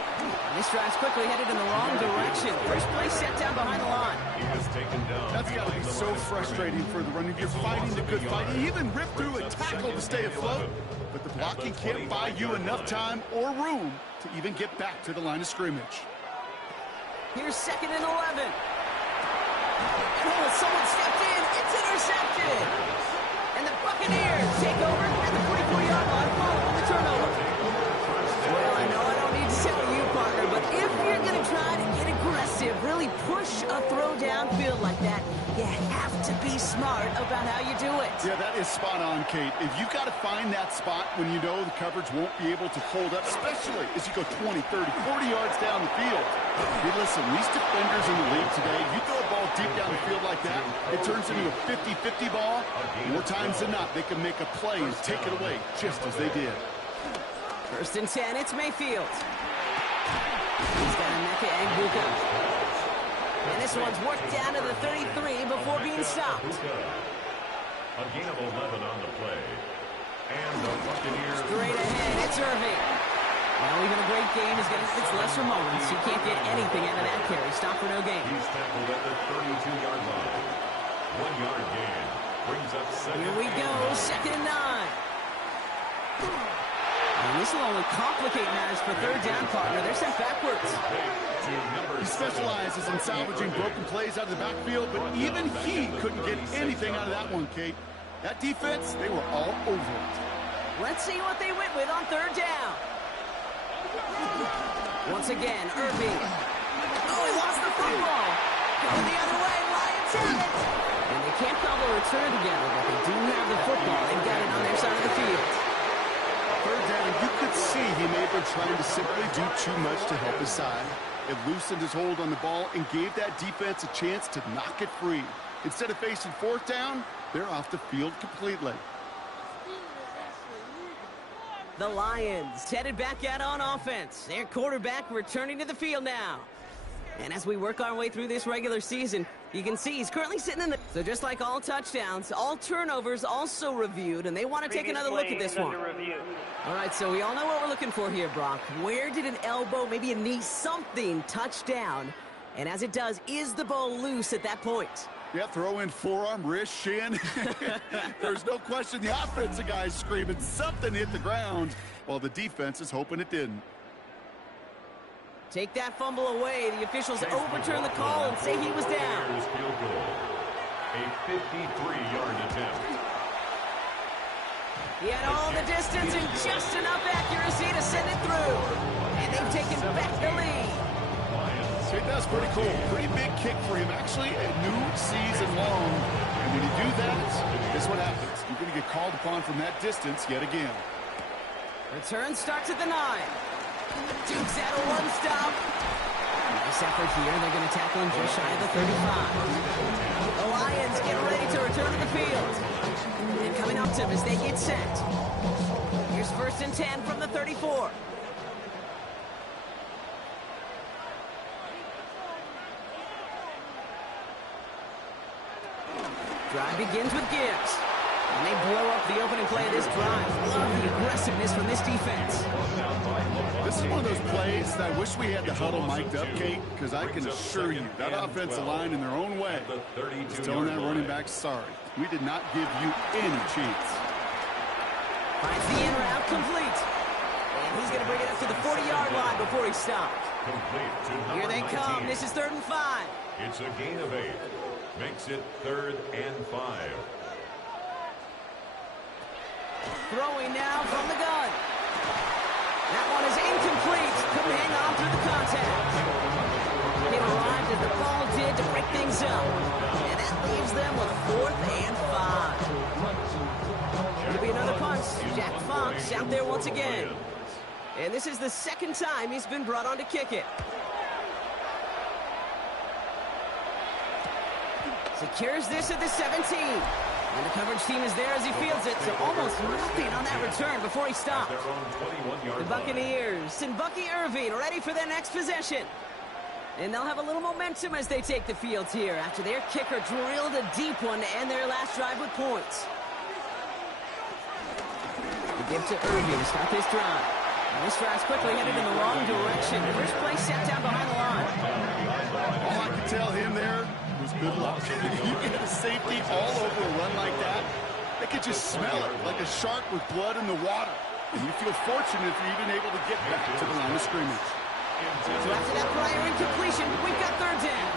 This drive's quickly headed in the wrong direction. First play set down behind the line. He was taken down. That's got to be so frustrating for the running. You're fighting the good fight. He even ripped through a tackle to stay afloat. But the blocking can't buy you enough time or room to even get back to the line of scrimmage. Here's 2nd and 11. And someone stepped in. It's intercepted. And the Buccaneers take over at the 44-yard line following the turnover. Well, I know I don't need to tell you, partner, but if you're going to try to get aggressive, really push a throw downfield like that, you have to be smart about how you do it. Yeah, that is spot on, Kate. If you've got to find that spot when you know the coverage won't be able to hold up, especially as you go 20, 30, 40 yards down the field. Hey, listen, these defenders in the league today, you throw a ball deep down the field like that, it turns into a 50-50 ball. More times than not, they can make a play and take it away, just as they did. 1st and 10, it's Mayfield. He's got Emeka Egbuka. And this one's worked down to the 33 before being stopped. A gain of 11 on the play. And the Buccaneers... Straight ahead, it's Irving. Well, even a great game is getting its lesser moments. You can't get anything out of that carry. Stop for no gain. He's tackled at the 32-yard line. 1-yard gain. Brings up 2nd. Here we go, 2nd and 9. And this will only complicate matters for 3rd down, partner. They're sent backwards. He specializes in salvaging broken plays out of the backfield, but even he couldn't get anything out of that one, Kate. That defense, they were all over it. Let's see what they went with on 3rd down. Once again, Irving. Oh, he lost the football. Going the other way, Lions have it. And they can't cobble a return together, but they do have the football. They've got it on their side of the field. 3rd down, you could see he may have been trying to simply do too much to help his side. It loosened his hold on the ball and gave that defense a chance to knock it free. Instead of facing 4th down, they're off the field completely. The Lions headed back out on offense. Their quarterback returning to the field now. And as we work our way through this regular season, you can see he's currently sitting in the... So just like all touchdowns, all turnovers also reviewed, and they want to take another look at this one. All right, so we all know what we're looking for here, Brock. Where did an elbow, maybe a knee, something touch down? And as it does, is the ball loose at that point? Yeah, throw in forearm, wrist, shin. There's no question the offensive guy's screaming something hit the ground, while the defense is hoping it didn't. Take that fumble away. The officials overturn the call and say he was down. Field goal. A 53-yard attempt. He had all the distance and just enough accuracy to send it through. And they've taken back the lead. See, that's pretty cool. Pretty big kick for him. Actually, a new season long. And when you do that, this is what happens. You're going to get called upon from that distance yet again. Return starts at the 9. Dukes out a one-stop. Nice effort here. They're going to tackle him just shy of the 35. The Lions get ready to return to the field. And coming up to him as they get set. Here's 1st and 10 from the 34. Drive begins with Gibbs. And they blow up the opening play of this drive. Love the aggressiveness from this defense. This is one of those plays that I wish we had the huddle mic'd up, Kate, because I can assure you that offensive line in their own way is telling that running back, sorry, we did not give you any chance. Finds the in route complete. And he's going to bring it up to the 40-yard line before he stops. Here they come. This is 3rd and 5. It's a gain of 8. Makes it 3rd and 5. Throwing now from the gun. That one is incomplete. Couldn't hang on through the contact. It arrived as the ball did to break things up. And that leaves them with 4th and 5. It'll be another punt. Jack Fox out there once again. And this is the 2nd time he's been brought on to kick it. Secures this at the 17. And the coverage team is there as he fields it, so almost nothing on that return before he stops. Their own 21-yard The Buccaneers and Bucky Irving ready for their next possession. And they'll have a little momentum as they take the field here after their kicker drilled a deep one to end their last drive with points. They give to Irving to start this drive. And this drive's quickly headed in the wrong direction. First play set down behind the line. All I could tell him there was good luck. You get a safety all over a run like that, they could just smell it like a shark with blood in the water. And you feel fortunate if you're even able to get back to the line of scrimmage. So after that prior incompletion, we've got third down.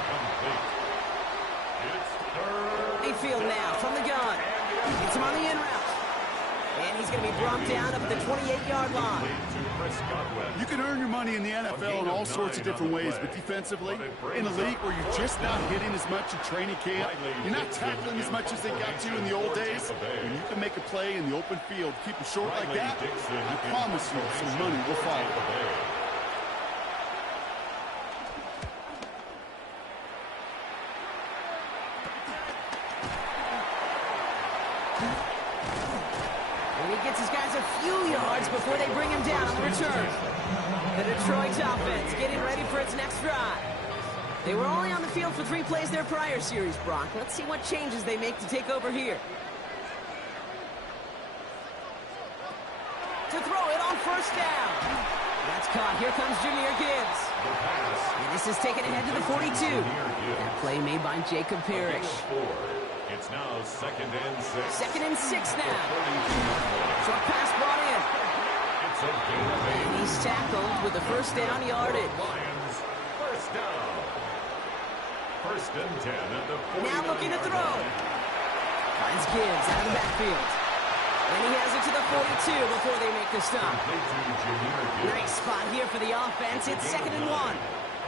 Mayfield now from the gun. Gets him on the in route. And he's going to be brought down up at the 28-yard line. You can earn your money in the NFL in all sorts of different ways, but defensively, in a league where you're just not hitting as much in training camp, you're not tackling as much as they got to in the old days, when you can make a play in the open field, keep it short like that, I promise you some money will follow. Gets his guys a few yards before they bring him down on the return. The Detroit offense getting ready for its next drive. They were only on the field for 3 plays their prior series, Brock. Let's see what changes they make to take over here. To throw it on first down. That's caught. Here comes Jahmyr Gibbs. And this is taken ahead to the 42. That play made by Jacob Parrish. It's now 2nd and 6. 2nd and 6 now. Short pass brought in. It's a gain of 8. And he's tackled with the first down yardage. Lions, first down. 1st and 10 at the 49. Now looking to throw. Finds Gibbs out of the backfield. And he has it to the 42 before they make the stop. Nice spot here for the offense. It's 2nd and 1.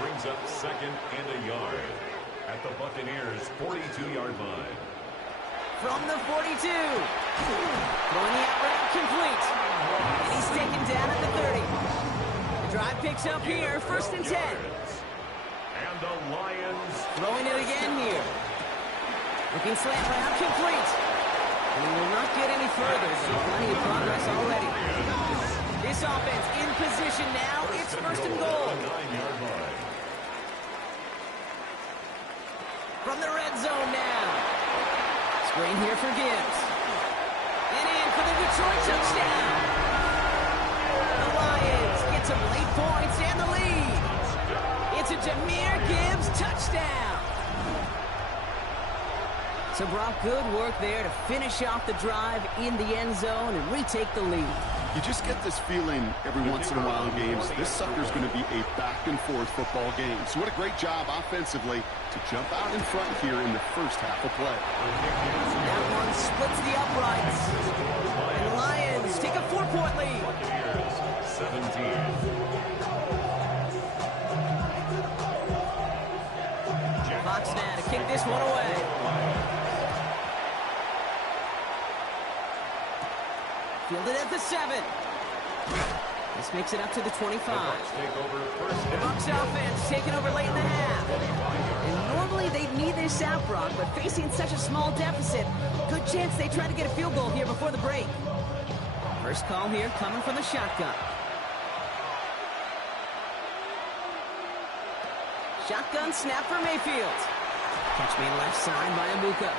Brings up 2nd and a yard at the Buccaneers' 42-yard line. From the 42. Throwing the out route complete. And he's taken down at the 30. The drive picks up here, 1st and 10. And the Lions Throwing it again here. Looking slant route complete. And he will not get any further, so plenty of progress already. This offense in position now. It's 1st and goal. 9-yard line. From the red zone now. Screen here for Gibbs. And in for the Detroit touchdown. The Lions get some late points and the lead. It's a Jahmyr Gibbs touchdown. So Brock, good work there to finish off the drive in the end zone and retake the lead. You just get this feeling every once in a while in games. This sucker's going to be a back-and-forth football game. So what a great job offensively to jump out in front here in the first half of play. That one splits the uprights. And the Lions take a 4-point lead. Buccaneers, 17. Fox now to kick this one away. Fielded at the 7. This makes it up to the 25. The Bucs offense taking over late in the half. And normally they'd need this out, Brock, but facing such a small deficit, good chance they try to get a field goal here before the break. First call here coming from the shotgun. Shotgun snap for Mayfield. Catch made left side by Abuka.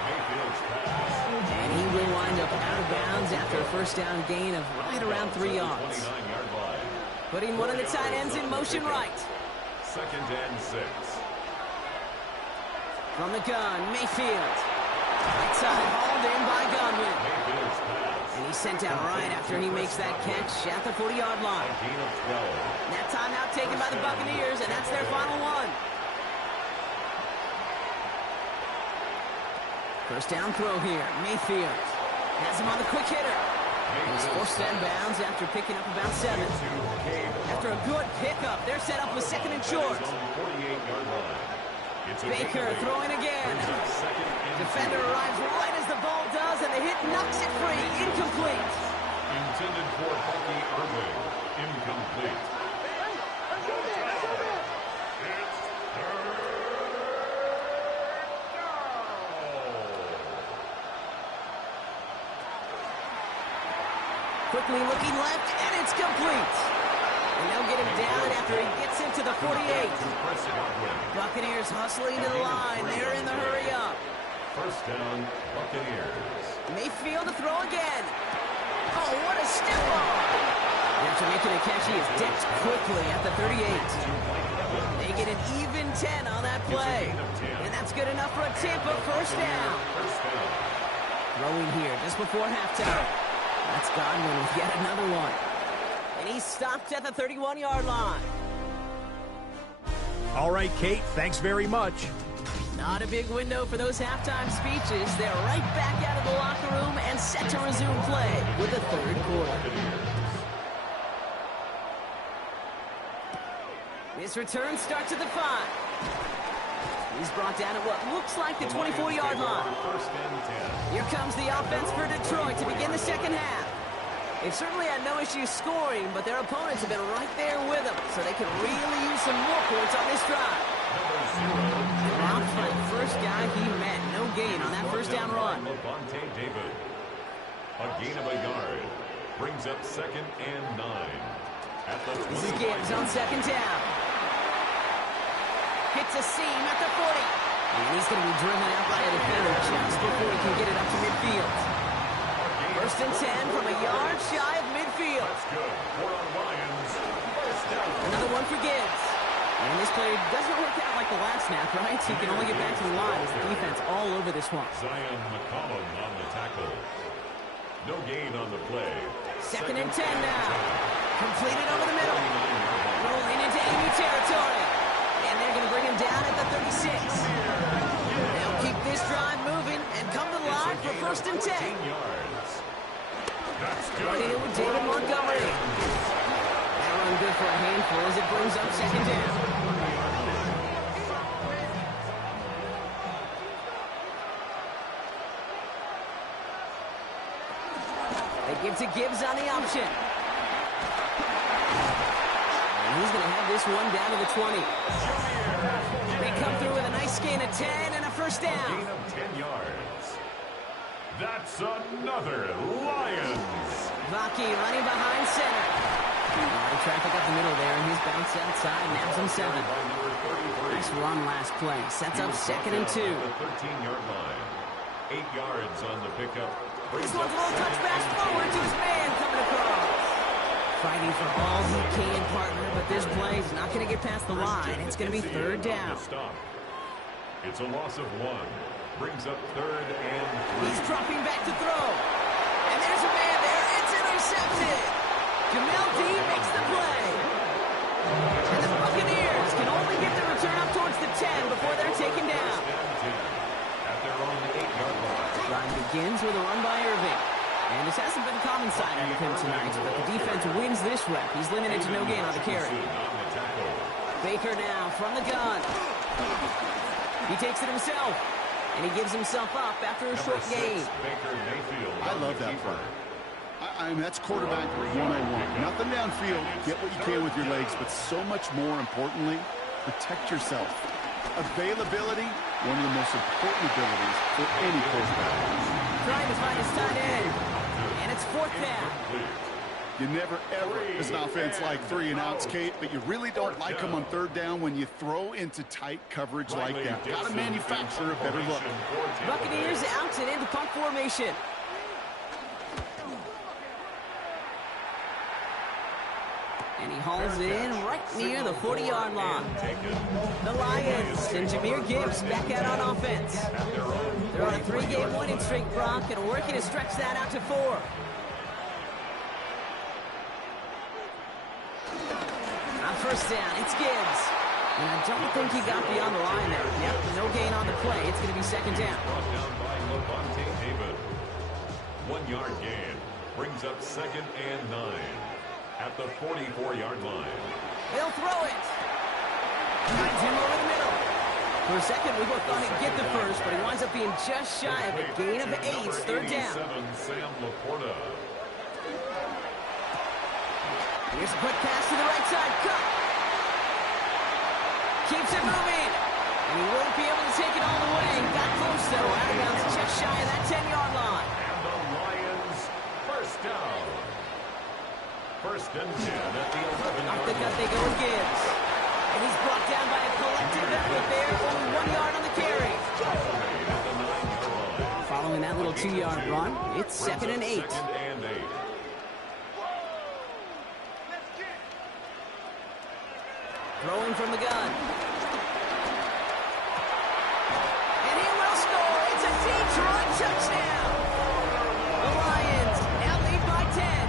And he will wind up out of bounds after a first down gain of right around 3 yards. Putting one of the tight ends in motion right. 2nd and 6. From the gun, Mayfield. Right side hauled in by Godwin. Mayfield's pass. And he's sent out right after he makes that catch at the 40-yard line. Gain of 12. That timeout taken by the Buccaneers, and that's their final one. First down throw here. Mayfield has him on the quick hitter. And he's forced out of bounds after picking up about 7. After a good pickup, they're set up with 2nd and short. 48-yard line. Baker throwing again. Defender arrives right as the ball does, and the hit knocks it free. Incomplete. Intended for Bucky Irving. Incomplete. Quickly looking left, and it's complete. And they'll get him down after he gets into the 48. Impressive outwin. Buccaneers hustling to the line. They're in the hurry up. First down, Buccaneers. Mayfield to throw again. Oh, what a step on. After making a catch, he is decked quickly at the 38. They get an even 10 on that play. And that's good enough for a Tampa first down. First down. Throwing here just before halftime. That's Godwin with yet another one. And he's stopped at the 31-yard line. All right, Kate, thanks very much. Not a big window for those halftime speeches. They're right back out of the locker room and set to resume play with the third quarter. This return starts at the 5. He's brought down at what looks like the 24-yard line. First and 10. Here comes the offense for Detroit to begin the second half. They've certainly had no issue scoring, but their opponents have been right there with them, so they can really use some more points on this drive. Blocked by the first guy he met. No gain on that first down run. Levante David. A gain of a yard. Brings up second and 9. At the This is 25 Gibbs on second down. Hits a seam at the 40. And he's going to be driven out by a defender just before he can get it up to midfield. First and 10 from a yard shy of midfield. That's good. For the Lions. First down. Another one for Gibbs. And this play doesn't work out like the last snap, right? He can only get back to the line as the defense all over this one. Zion McCollum on the tackle. No gain on the play. Second and 10 now. Completed over the middle. Rolling into enemy territory. And they're going to bring him down at the 36. They'll keep this drive moving and come to the line for first and 10. Yards. That's Right in good. with David Montgomery. That run good for a handful as it brings up second down. They give to Gibbs on the option. And he's going to have this one down to the 20. They come through with a nice gain of 10 and a first down. Gain of 10 yards. That's another Lions. Vaki running behind center. A lot of traffic up the middle there, and he's bounced outside. Now some 7. By number 33. Nice run last play. Sets up second and 2. The 13-yard line. 8 yards on the pickup. This one's a little touch pass forward to his man coming across. Fighting for all he can, partner, but this play is not going to get past the line. It's going to be third down. Stop. It's a loss of 1. Brings up third and 3. He's dropping back to throw. And there's a man there. It's intercepted. Jamel Dean makes the play. And the Buccaneers can only get the return up towards the 10 before they're taken down. At their own 8-yard line. Drive begins with a run by Irving. And this hasn't been a common side out of him tonight, but the defense wins this rep. He's limited to no gain on the carry. On the tackle. Baker now from the gun. He takes it himself. And he gives himself up after a short gain. Baker Mayfield. I love that play. I mean, that's quarterback 101. Nothing downfield. Get what you can with your legs, but so much more importantly, protect yourself. Availability, one of the most important abilities for any quarterback. Trying to find his tight end. And it's fourth down. You never, ever, as an offense like 3 and outs, Kate, but you really don't like them on third down when you throw into tight coverage like that. Got to manufacture a better look. Buccaneers out and into punt formation. And he hauls it in right near the 40-yard line. The Lions and Jahmyr Gibbs back out on offense. They're on a 3-game winning streak, Brock, and working to stretch that out to 4. On first down, it's Gibbs. And I don't think he got beyond the line there. Yep, no gain on the play. It's going to be second down. Brought down by Levante David. 1-yard gain. Brings up second and 9. At the 44-yard line. They'll throw it. Finds him over the middle. For a second, we both thought he'd get the first, but he winds up being just shy of a gain of 8. Third down. Sam Laporta. Here's a quick pass to the right side. Cut. Keeps it moving. And he won't be able to take it all the way. Got close, though. Out of bounds just shy of that 10-yard line. And the Lions first down. First and 10 at the 11-yard Off the cut line. they go with Gibbs. And he's brought down by a collective effort there. Only 1 yard on the carry. Made at the 9-yard line. Following that little 2-yard run, it's second and 8. Second and 8. Throwing from the gun. And he will score. It's a Detroit touchdown. The Lions now lead by 10.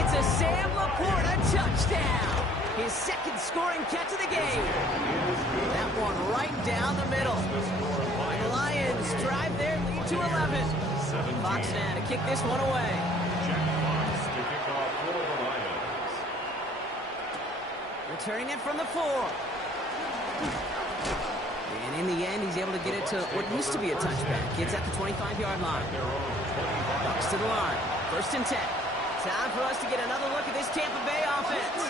It's a Sam Laporta touchdown. His second scoring catch of the game. That one right down the middle. And the Lions drive their lead to 11. Fox now to kick this one away. Jack Fox to kick off for the Lions. Returning it from the 4. And in the end, he's able to get it to what used to be a touchback. It's at the 25-yard line. Bucks to the line. First and 10. Time for us to get another look at this Tampa Bay offense.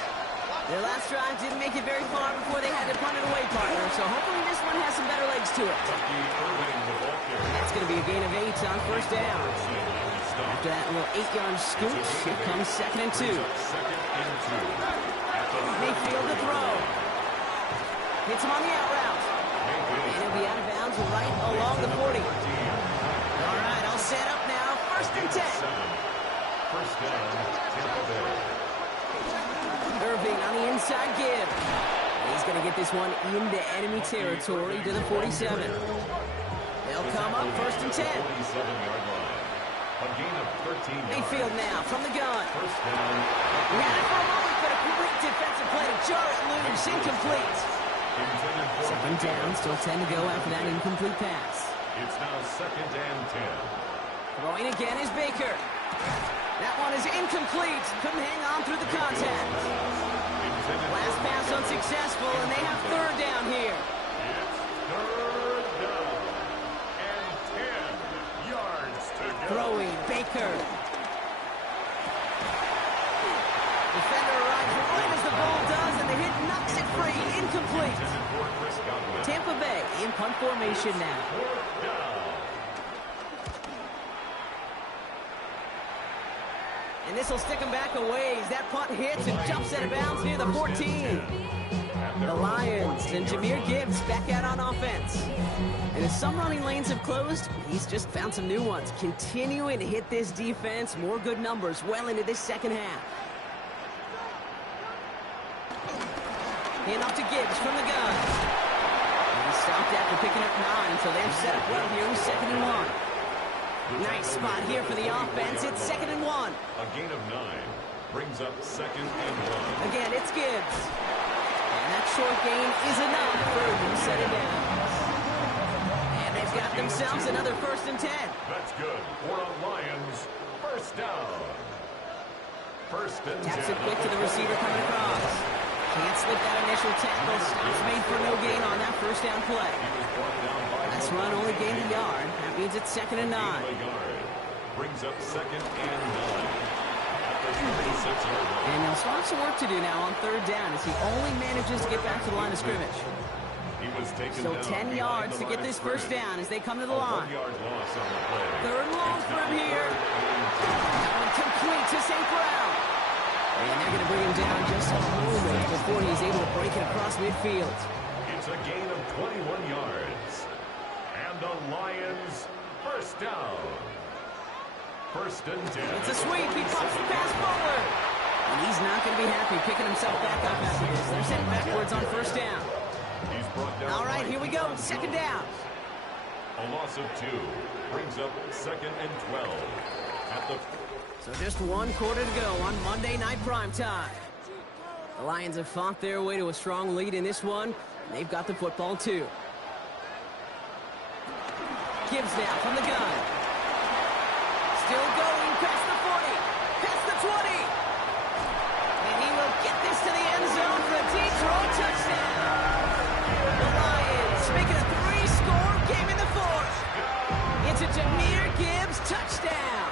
Their last drive didn't make it very far before they had to punt it away, partner. So hopefully this one has some better legs to it. That's going to be a gain of 8 on first down. After that little 8-yard scooch, here comes second and 2. Mayfield to throw. Hits him on the out route. And he'll be out of bounds right along the 40. All right, all set up now. First and 10. First down, Tampa Bay. Irving on the inside give. He's going to get this one into enemy territory to the 47. They'll come up first and 10. 47-yard line. A gain of 13 yards. Mayfield now from the gun. First down. We had it for a moment, but a great defensive play to jar it loose. Incomplete. Intended for Second down, still 10 to go after that incomplete pass. It's now second and 10. Throwing again is Baker. That one is incomplete. Couldn't hang on through the contact. Last pass unsuccessful, and they have third down here. It's third down and 10 yards to go. Throwing, Baker. Defender arrives right as the ball does, and the hit knocks it free. Incomplete. Intended for Chris Godwin. Tampa Bay in punt formation now. Fourth down. And this will stick him back a ways. That punt hits and jumps out of bounds near the 14. The Lions and Jahmyr Gibbs back out on offense. And as some running lanes have closed, he's just found some new ones. Continuing to hit this defense. More good numbers well into this second half. Hand off to Gibbs from the gun. And he stopped after picking up 9, so they're set up well here in second and 1. Nice spot here for the offense. It's second and 1. A gain of 9 brings up second and 1. Again, it's Gibbs. And that short gain is enough for them to set it down. And they've got themselves another first and 10. That's good for a Lions first down. First and 10. Taps it quick to the receiver coming across. Can't slip that initial tackle. Stops made for no gain on that first down play. He was brought down by Last run only gained a yard. That means it's second and 9. a yard. Brings up second and 9. At the 36-yard line. And they'll still have some work to do now on third down as he only manages to get back to the line of scrimmage. He was taken So down 10 behind yards the to get line this of first scrimmage. down as they come to the A line. 1-yard loss on the play. Third and long It's for him now here. third and 10. That one complete to St. Brown. And they're going to bring him down just a moment before he's able to break it across midfield. It's a gain of 21 yards. And the Lions first down. First and 10. It's a sweep. He pops the pass forward. And he's not going to be happy picking himself back up after this. They're sent backwards on first down. He's brought down. All right, by here we go. John Second Jones. down. A loss of 2 brings up second and 12 at the. So just 1 quarter to go on Monday Night Primetime. The Lions have fought their way to a strong lead in this one. And they've got the football, too. Gibbs now from the gun. Still going past the 40. Past the 20. And he will get this to the end zone for a Detroit touchdown. The Lions make it a 3-score game in the 4th. It's a Jahmyr Gibbs touchdown.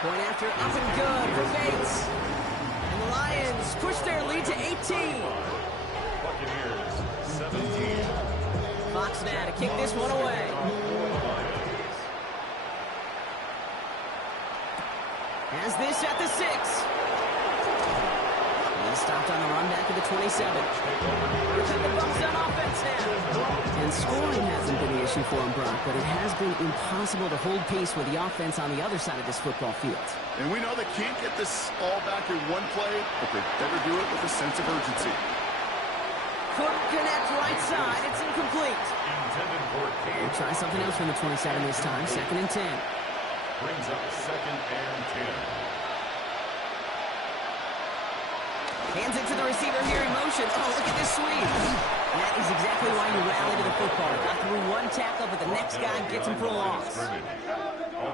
Point after up and good for Bates. And the Lions push their lead to 18. Buccaneers 17. Fox now to kick this one away. Has this at the 6. the 27. Look at the Bucs on offense now. And scoring hasn't been the issue for him, Brock, but it has been impossible to hold pace with the offense on the other side of this football field. And we know they can't get this all back in one play, but they better do it with a sense of urgency. Couldn't connect right side. It's incomplete. Intended for Cade. We'll try something else from the 27 this time. 2nd and 10. Brings up 2nd and 10. Hands it to the receiver here in motion. Oh, look at this sweep. And that is exactly why you rally to the football. Got through one tackle, but the next guy gets him for a loss.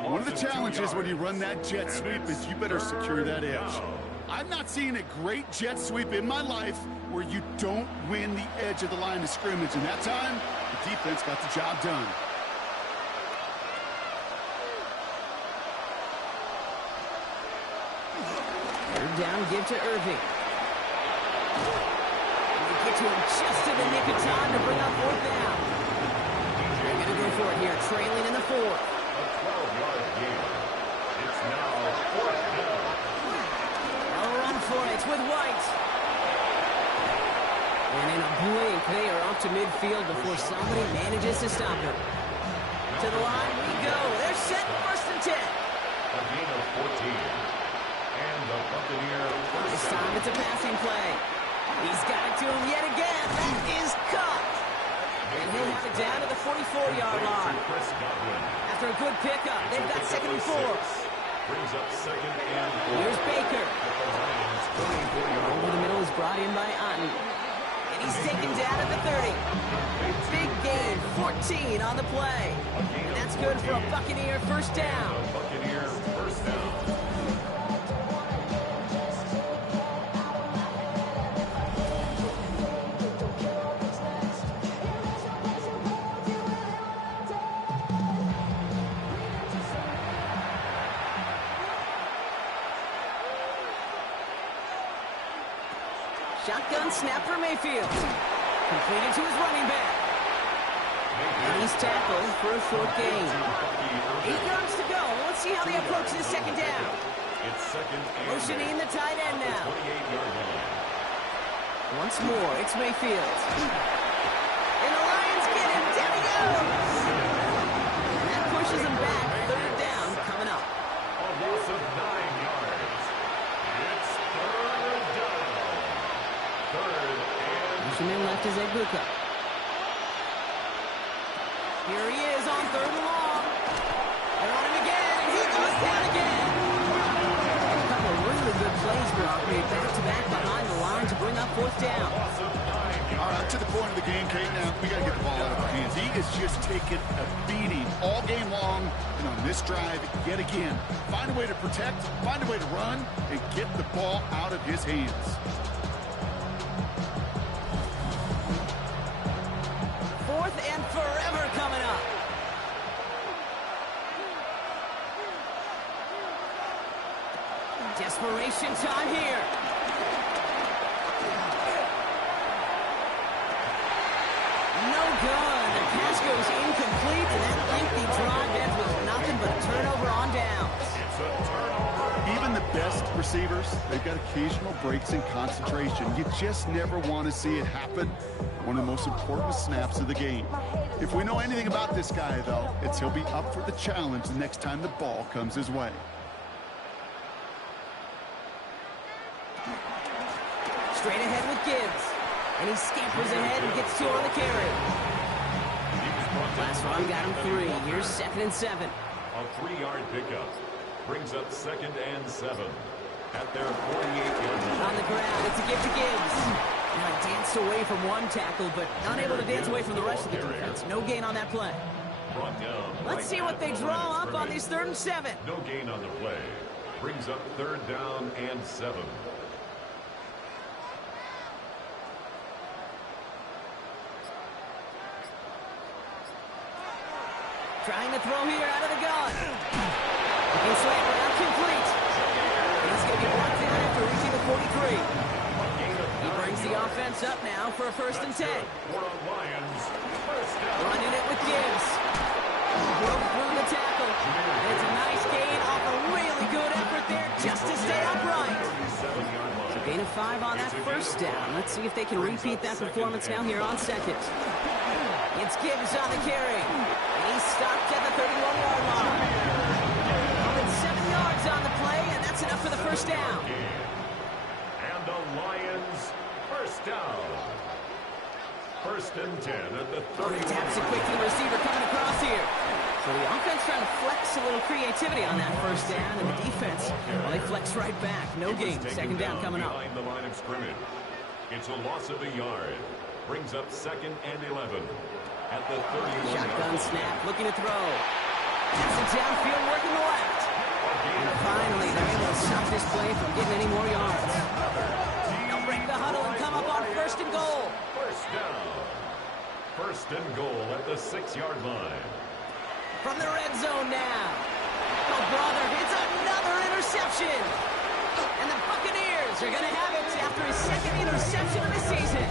One of the challenges when you run that jet sweep is you better secure that edge. I've not seen a great jet sweep in my life where you don't win the edge of the line of scrimmage. And that time, the defense got the job done. Third down, give to Irving. They get to him just in the nick of time to bring up 4th down. They're going to go for it here, trailing in the 4th. A 12-yard gain. It's now 4th down. They'll run for it with White. And in a blink, they are up to midfield before somebody manages to stop him. To the line we go. They're set 1st and 10. A gain of 14. And the Buccaneer This first time down. it's a passing play. He's got it to him yet again. That is caught. And he'll have it down to the 44-yard line. Chris Godwin. After a good pickup, they've got 2nd and 4. Brings up 2nd and 4. Here's Baker. At the Lions' 24-yard Over the middle is brought in by Otten. And he's taken down at the 30. Big gain, 14 on the play. And that's good for a Buccaneer first down. Buccaneer first down. Shotgun snap for Mayfield. Completed to his running back. And he's tackled for a short gain. 8 yards to go. Let's see how they approach this 2nd down. It's 2nd and Motioning the tight end now. 28-yard line. Once more, it's Mayfield. And the Lions get him. Down he goes. And that pushes him back. 3rd down coming up. A loss of 9 yards. It's 3rd down. 3rd and Fisherman left his Egbuka. Here he is on 3rd and long. They're on him again, and he goes down again. And a couple of really good plays, Brock, made back-to-back behind the line to bring up 4th down. loss of 9 All yards. right, to the point of the game, Kate, now we got to get the ball out of our hands. He is just taking a beating all game long, and on this drive, yet again, find a way to protect, find a way to run, and get the ball out of his hands. 4th and forever coming up. Desperation time here. No good. The pass goes incomplete, and that lengthy drive ends with nothing but a turnover on downs. It's a turnover. Even the best receivers, they've got occasional breaks in concentration. You just never want to see it happen. One of the most important snaps of the game. If we know anything about this guy, though, it's he'll be up for the challenge the next time the ball comes his way. Straight ahead with Gibbs. And he scampers ahead and gets 2 on the carry. Last run got him 3. Here's 2nd and 7. A 3-yard pickup. Brings up 2nd and 7. At their 48-yard line. On the ground, it's a give to Gibbs. Now he danced away from one tackle, but not able to dance away from the rest of the defense. No gain on that play. Brought down. Let's see what they draw up on these 3rd and 7. No gain on the play. Brings up 3rd down and 7. Trying to throw here out of the gun. Looking slant route complete. And he's going to be brought down after reaching the 43. He brings the offense up now for a 1st and 10. For a Lions. First down. Running it with Gibbs. Broke through the tackle. It's a nice gain off a really good effort there just to stay upright. 37-yard line. So gain of 5 on that first down. Let's see if they can repeat that performance now here on second. It's Gibbs on the carry. And he's stopped at the 31-yard line. Only 7 yards on the play, and that's enough for the first down. And the Lions first down. First and 10 at the 30. Taps it quickly, receiver coming across here. So the offense trying to flex a little creativity on that first down, and the defense, well, they flex right back. No gain. Second down coming up. Behind the line of scrimmage. It's a loss of a yard. Brings up 2nd and 11 at the 31. Shotgun snap, looking to throw. Gets it downfield, working the left. And finally, they're able to stop this play from getting any more yards. They'll break the huddle and come up on first and goal. First down. First and goal at the 6-yard line. From the red zone now. Oh, brother, it's another interception. And the Buccaneers are going to have it after his second interception of the season.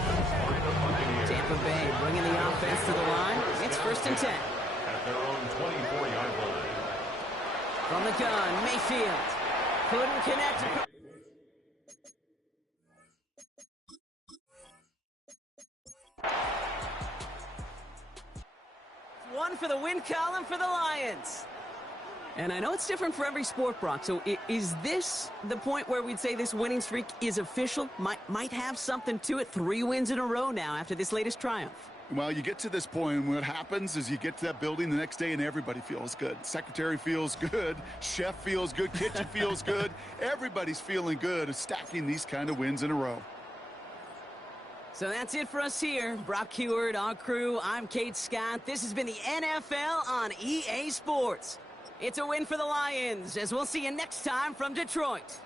Tampa Bay bringing the offense to the line. It's first and 10. At their own 24-yard line. From the gun, Mayfield. Couldn't connect. One for the win column for the Lions. And I know it's different for every sport, Brock. So is this the point where we'd say this winning streak is official? Might have something to it. 3 wins in a row now after this latest triumph. Well, you get to this point, and what happens is you get to that building the next day, and everybody feels good. Secretary feels good. Chef feels good. Kitchen feels good. Everybody's feeling good of stacking these kind of wins in a row. So that's it for us here. Brock Huard, our crew. I'm Kate Scott. This has been the NFL on EA Sports. It's a win for the Lions, as we'll see you next time from Detroit.